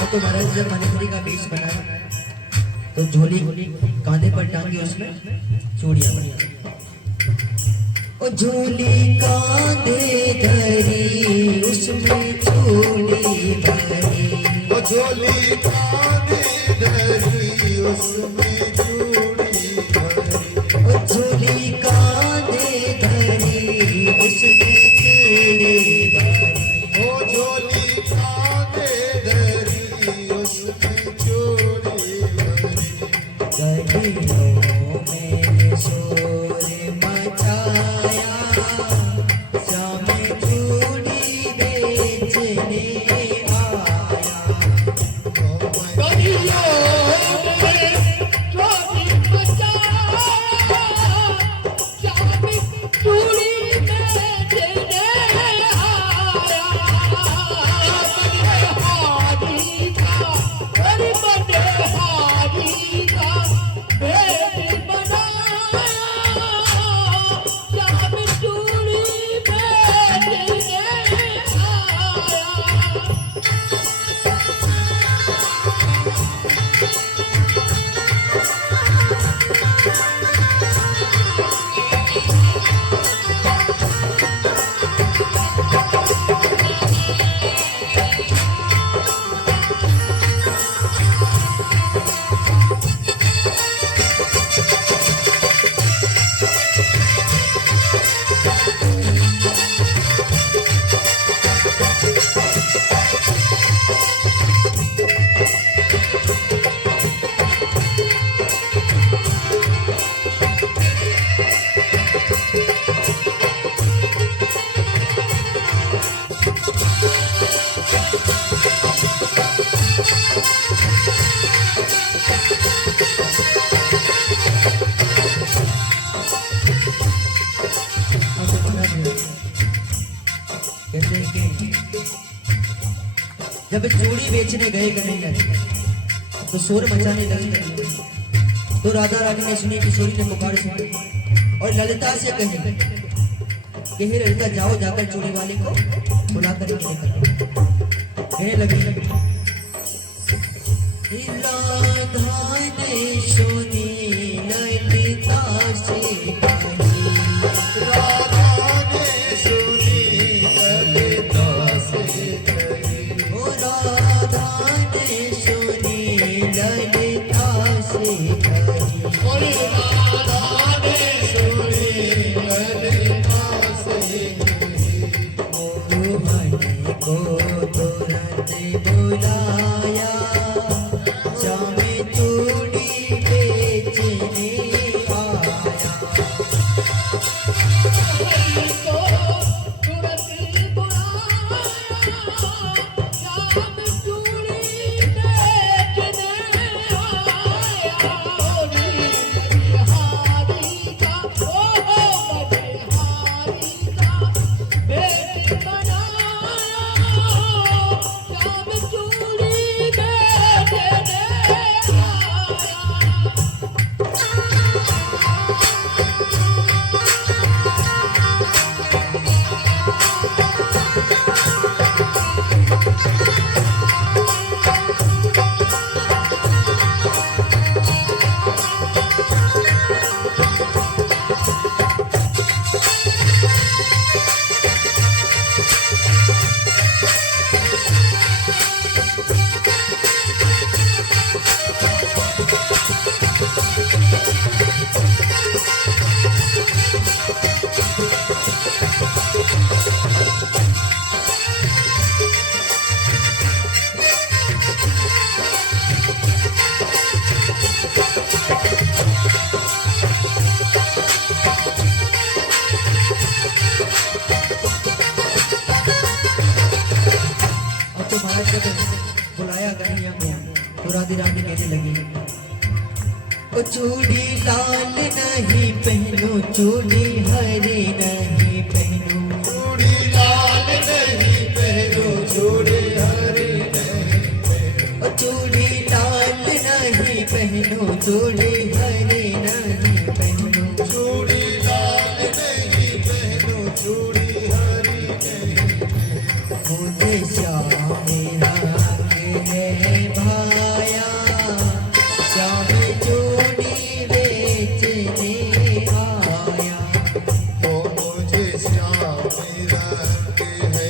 तो महाराज जब मनिहारी का वेश बनाया तो झोली कांधे पर टांगी, उसमें चूड़ियां बनी। ओ झोली कांधे धरी, उसमें चूड़ी भरी। ओ झोली कांधे धरी, उसमें चूड़ी भरी। ओ झोली कांधे धरी, उसमें चूड़ी भरी। ओ झोली कांधे धरी, उसमें चूड़ी भरी। गलियों में शोर मचाया, श्याम चूड़ी बेचने आया। कहते हैं कि जब चूड़ी बेचने गए कन्हैया जी तो शोर मचाने लगे। तो राधा रानी ने सुनी, किशोरी ने पुकार सुनी और ललिता से कही कि हे ललिता, जाओ जाकर चूड़ी वाले को बुलाकर लेकर कहने लगी। राधा ने सुनी ललिता से कही, राधा ने सुनी ललिता से कही। ओ राधा ने सुनी ललिता से कही। राधा ने सुनी ललिता को तुरंत बुलाया, श्याम चूड़ी बेचने आया। हरि को तुरंत बुलाया, श्याम चूड़ी बेचने आया। बलिहारी का बलिहारी का बेच बनाया, श्याम चूड़ी बेचने आया। अब तो महाराज जब बुलाया कन्हैया को तो राधे राधे कहने लगी, ओ चूड़ी लाल नहीं पहनो, चूड़ी हरे नहीं पहनो, चूड़ी लाल नहीं पहनो, चूड़ी हरी नहीं पहनो। ओ चूड़ी लाल नहीं पहनो, चूड़ी हरे नहीं पहनो। चूड़ी लाल नहीं पहनो, चूड़ी हरी नहीं पहनो। मुझे श्याम रंग है भाया, श्याम चूड़ी बेचने आया। ओ मुझे श्याम रंग है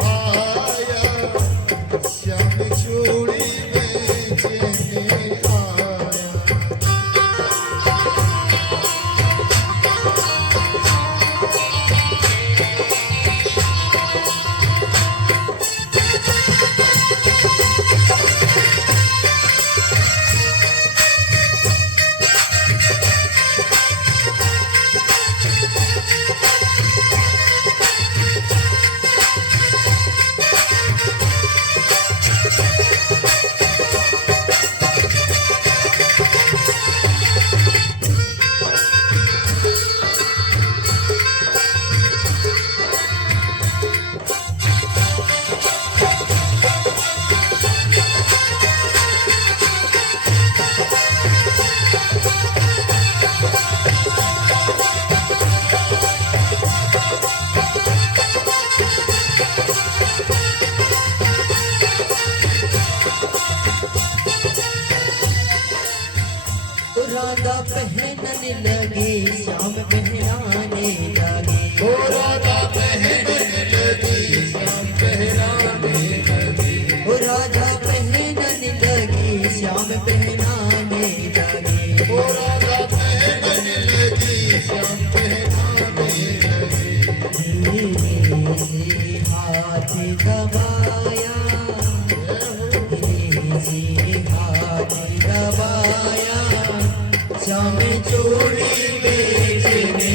भाया, श्याम चूड़ी बेचने आया। राधा पहनने लगे, श्याम पहनाने लगे। ओ राधा पहनने लगी, श्याम पहनाने लगी। ओ राधा पहनने लगी, श्याम पहनाने लगे। ओ राधा पहनने लगी, श्याम पहनाने लगी। धीरे से हाथ दबाया, धीरे से हाथ दबाया, श्याम चूड़ी बेचने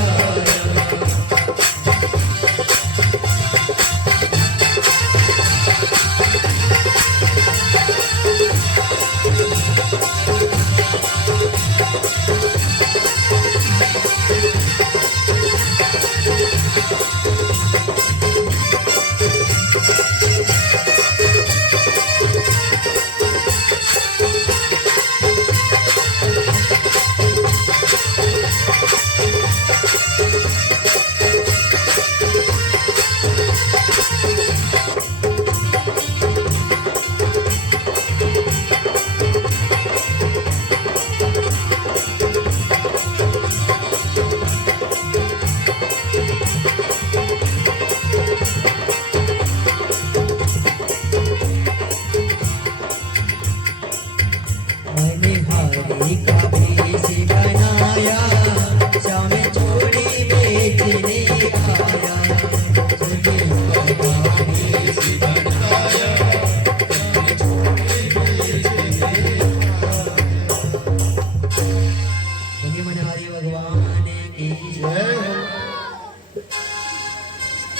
आया।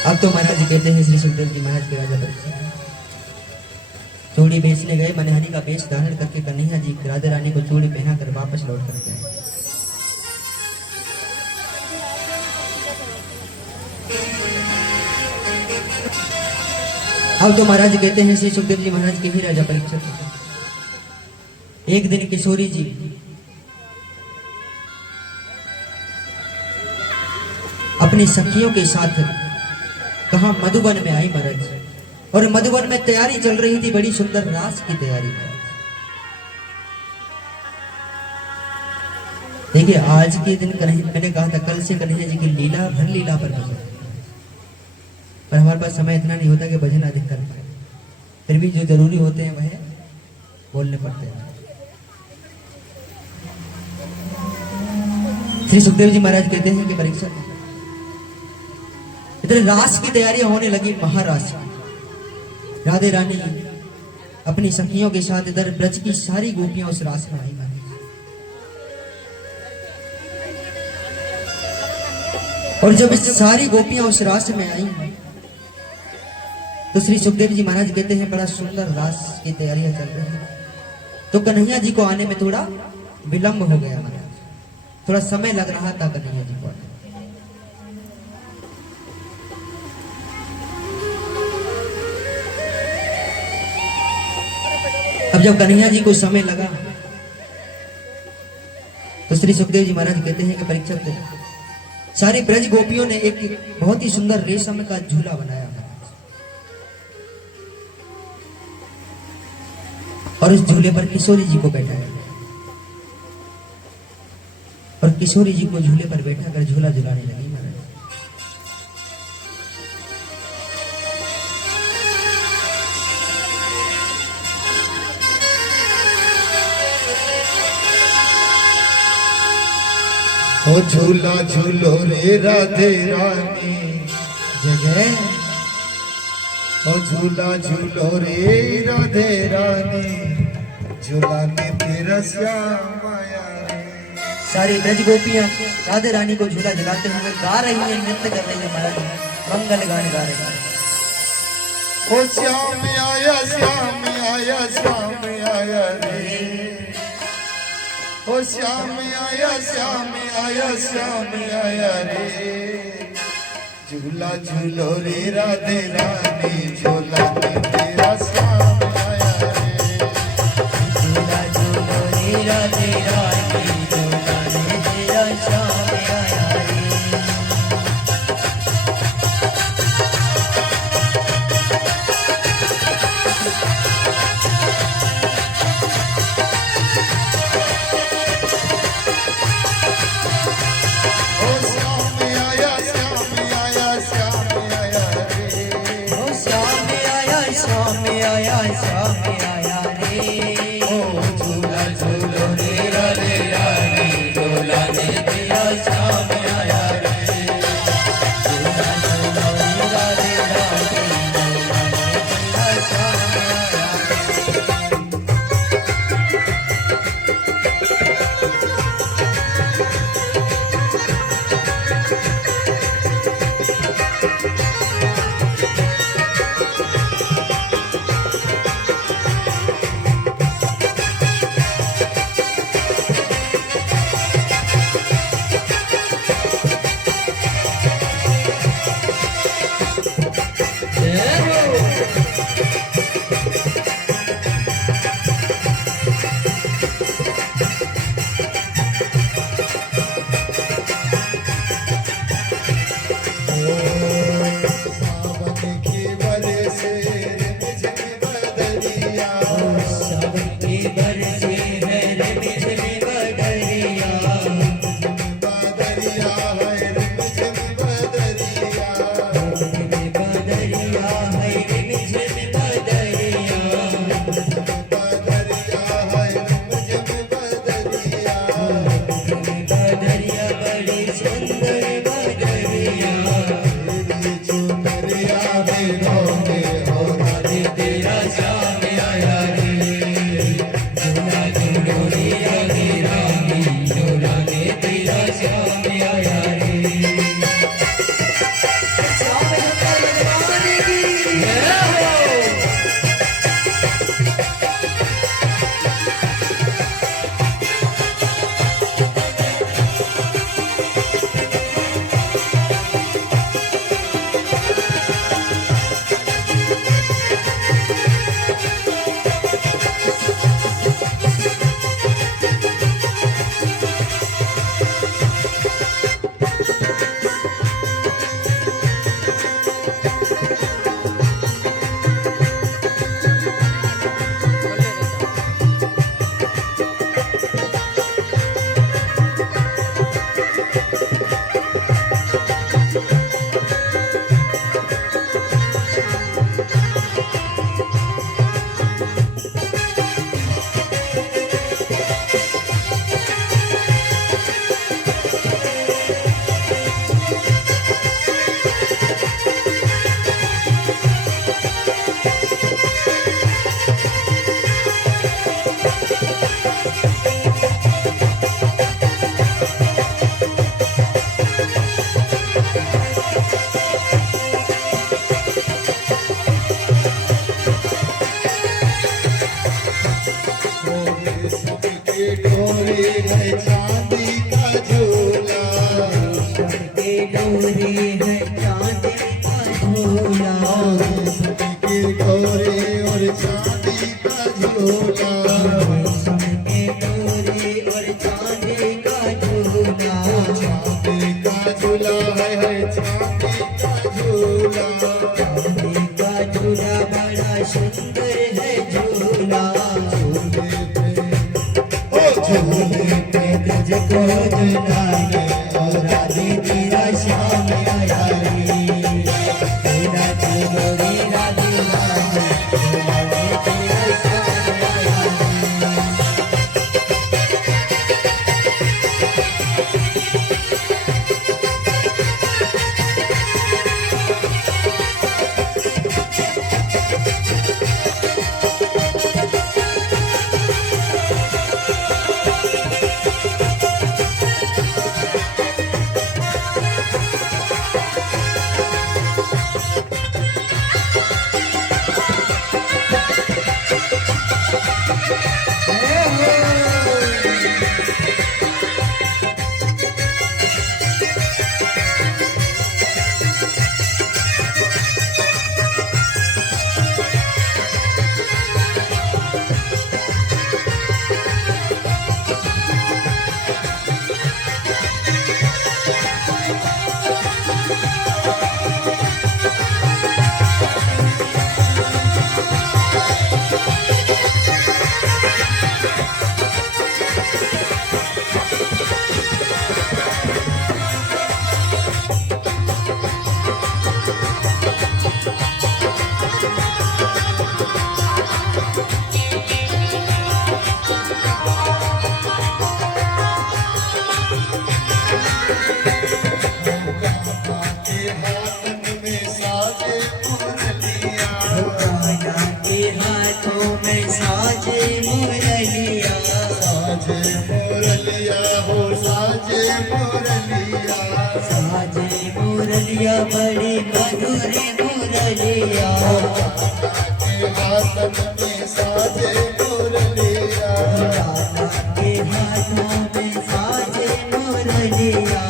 अब तो महाराज जी कहते हैं श्री सुखदेव जी महाराज के राजा परीक्षित चूड़ी बेचने गए, मनहरी का वेश धारण करके कन्हैया जी राधा रानी को चूड़ी पहना कर वापस लौट कर गए। अब तो महाराज कहते हैं श्री सुखदेव जी महाराज के भी राजा परीक्षित एक दिन किशोरी जी अपनी सखियों के साथ कहा मधुबन में आई महाराज, और मधुबन में तैयारी चल रही थी, बड़ी सुंदर रास की तैयारी। देखिए आज के दिन मैंने कहा था कल से कन्हैया जी की लीला भर लीला पर भजन, पर हमारे पास समय इतना नहीं होता कि भजन अधिक कर पाए, फिर भी जो जरूरी होते हैं वह बोलने पड़ते हैं। श्री सुखदेव जी महाराज कहते हैं कि परीक्षा इधर रास की तैयारियां होने लगी, महारास की। राधे रानी अपनी सखियों के साथ इधर ब्रज की सारी गोपियां उस रास में आई। और जब इस सारी गोपियां उस रास में आई तो श्री सुखदेव जी महाराज कहते हैं बड़ा सुंदर रास की तैयारियां चल रही हैं, तो कन्हैया जी को आने में थोड़ा विलंब हो गया महाराज, थोड़ा समय लग रहा था कन्हैया जी को आने। अब जब कन्हैया जी को समय लगा तो श्री सुखदेव जी महाराज कहते हैं कि परीक्षित सारी ब्रज गोपियों ने एक बहुत ही सुंदर रेशम का झूला बनाया और इस झूले पर किशोरी जी को बैठाया और किशोरी जी को झूले पर बैठा कर झूला झुलाने लगी महाराज। ओ झूला झूलो रे राधे रानी जय ओ झूला झूलो रे राधे रानी, झूला में तेरा श्याम आया रे। सारी ब्रज गोपियां राधे रानी को झूला झुलाते हुए गा रही हैं, नृत्य कर रही है महाराज, मंगल गान गा रहे हैं। ओ श्याम आया श्याम आया श्याम आया रे, ओ श्याम आया श्याम आया श्याम आया रे। झूला झूलो रे राधे रानी, झूला में तेरा श्याम आया रे। झूला झूलो रे राधे रानी, झूला में तेरा श्याम आया रे। ओ श्याम आया श्याम आया श्याम आया रे। ओ श्याम आया श्याम चांदी का झूला रेशम के डोरे और चांदी का झूला रेशम के डोरे और चांदी का झूला चांदी का झूला है चांदी का झूला चांदी का झूला बड़ा सुंदर है झूला झूले पे तुझको झुलाए और राधे तेरा श्याम आया रे तेरा गोरी राधे राधे राधे तेरा श्याम आया रे मुरलिया बड़ी मधुर मुरलिया के हाथन में साजे मुरलिया राधा के हाथों में साजे मुरलिया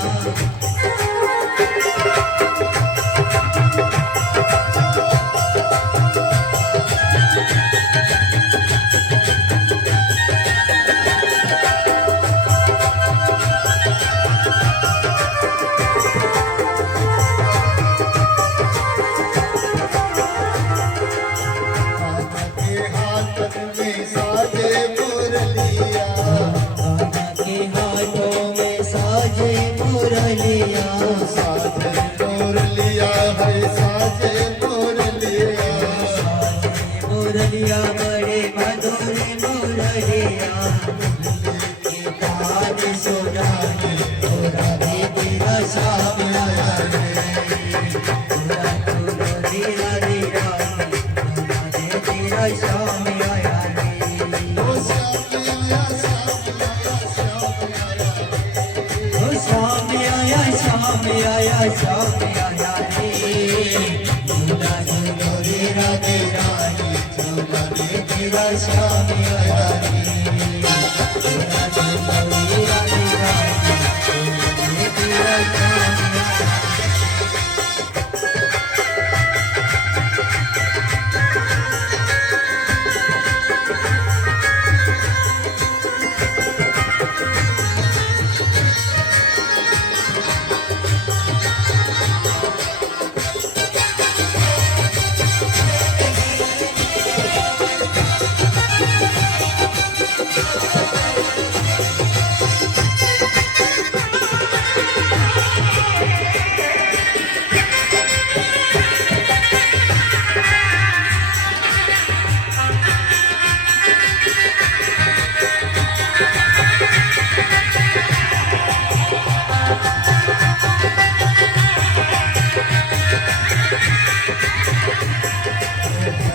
के हाथन में साजे मुरलिया राधा के हाथों में साजे मुरलिया साजे मुरलिया है साजे मुरलिया मुरलिया बड़े मधुर मुरलिया कान सुनाई राधे तेरा श्याम आया रे राधे राधे राधे तेरा श्याम आया रे ओ श्याम आया ओ श्याम आया श्याम आया श्याम आया रे झूला झूलो रे राधे राधे झूला रे तेरा श्याम आया रे झूला झूलो रे राधे राधे झूला रे तेरा श्याम आया रे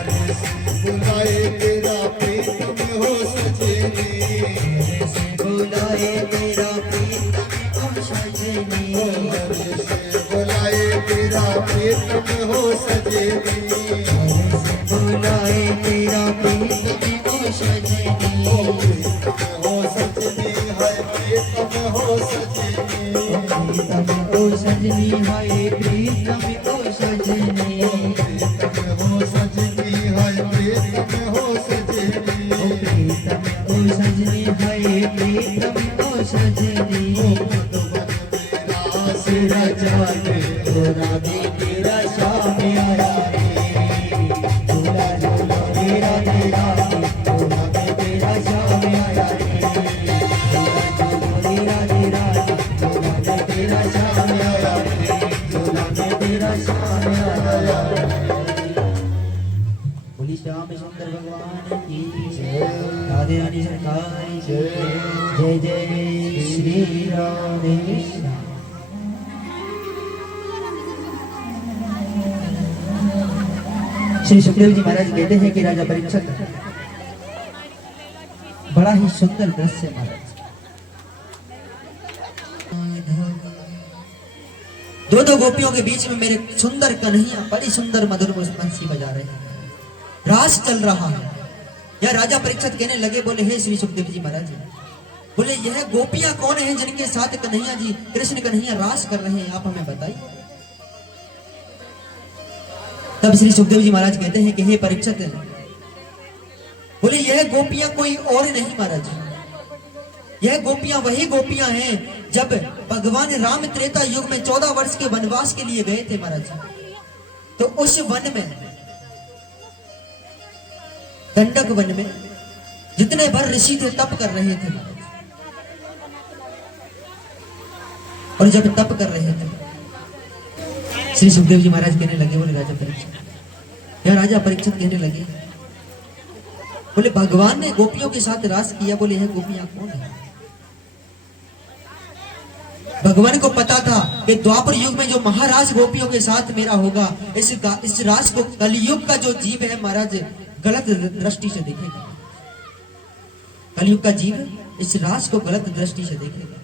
बुलाए तेरा प्रीतम हो सजनी से बुलाए तेरा प्रीतम हो सजनी से बुलाए तेरा प्रीतम हो सजनी से बुलाए तेरा प्रीतम हो सजनी हो सजनी है प्रीतम हो सजनी प्रीतम हो सजनी हाय प्रीतम आया बोली श्याम सुंदर भगवान की जय, राधे रानी सरकार की जय, जय जय श्री राधे कृष्ण। श्री सुखदेव जी महाराज कहते हैं कि राजा परीक्षित, बड़ा ही सुंदर दृश्य महाराज, दो दो गोपियों के बीच में मेरे सुंदर कन्हैया बड़ी सुंदर मधुर बंसी बजा रहे हैं, रास चल रहा है। यह राजा परीक्षित कहने लगे, बोले हे श्री सुखदेव जी महाराज, बोले यह गोपियां कौन हैं जिनके साथ कन्हैया जी कृष्ण कन्हैया रास कर रहे हैं, आप हमें बताइए। तब श्री सुखदेव जी महाराज कहते हैं कि हे परीक्षित, बोले यह गोपियां कोई और नहीं महाराज, यह गोपियां वही गोपियां हैं जब भगवान राम त्रेता युग में 14 वर्ष के वनवास के लिए गए थे महाराज। तो उस वन में, दंडक वन में जितने भर ऋषि थे तप कर रहे थे महाराज। और जब तप कर रहे थे, श्री सुखदेव जी महाराज कहने लगे, बोले राजा परीक्षित, या राजा परीक्षित कहने लगे, बोले भगवान ने गोपियों के साथ रास किया, बोले यह गोपियां कौन है। भगवान को पता था कि द्वापर युग में जो महाराज गोपियों के साथ मेरा होगा, इस रास को कलयुग का जो जीव है महाराज गलत दृष्टि से देखेगा। कलयुग का जीव इस रास को गलत दृष्टि से देखेगा।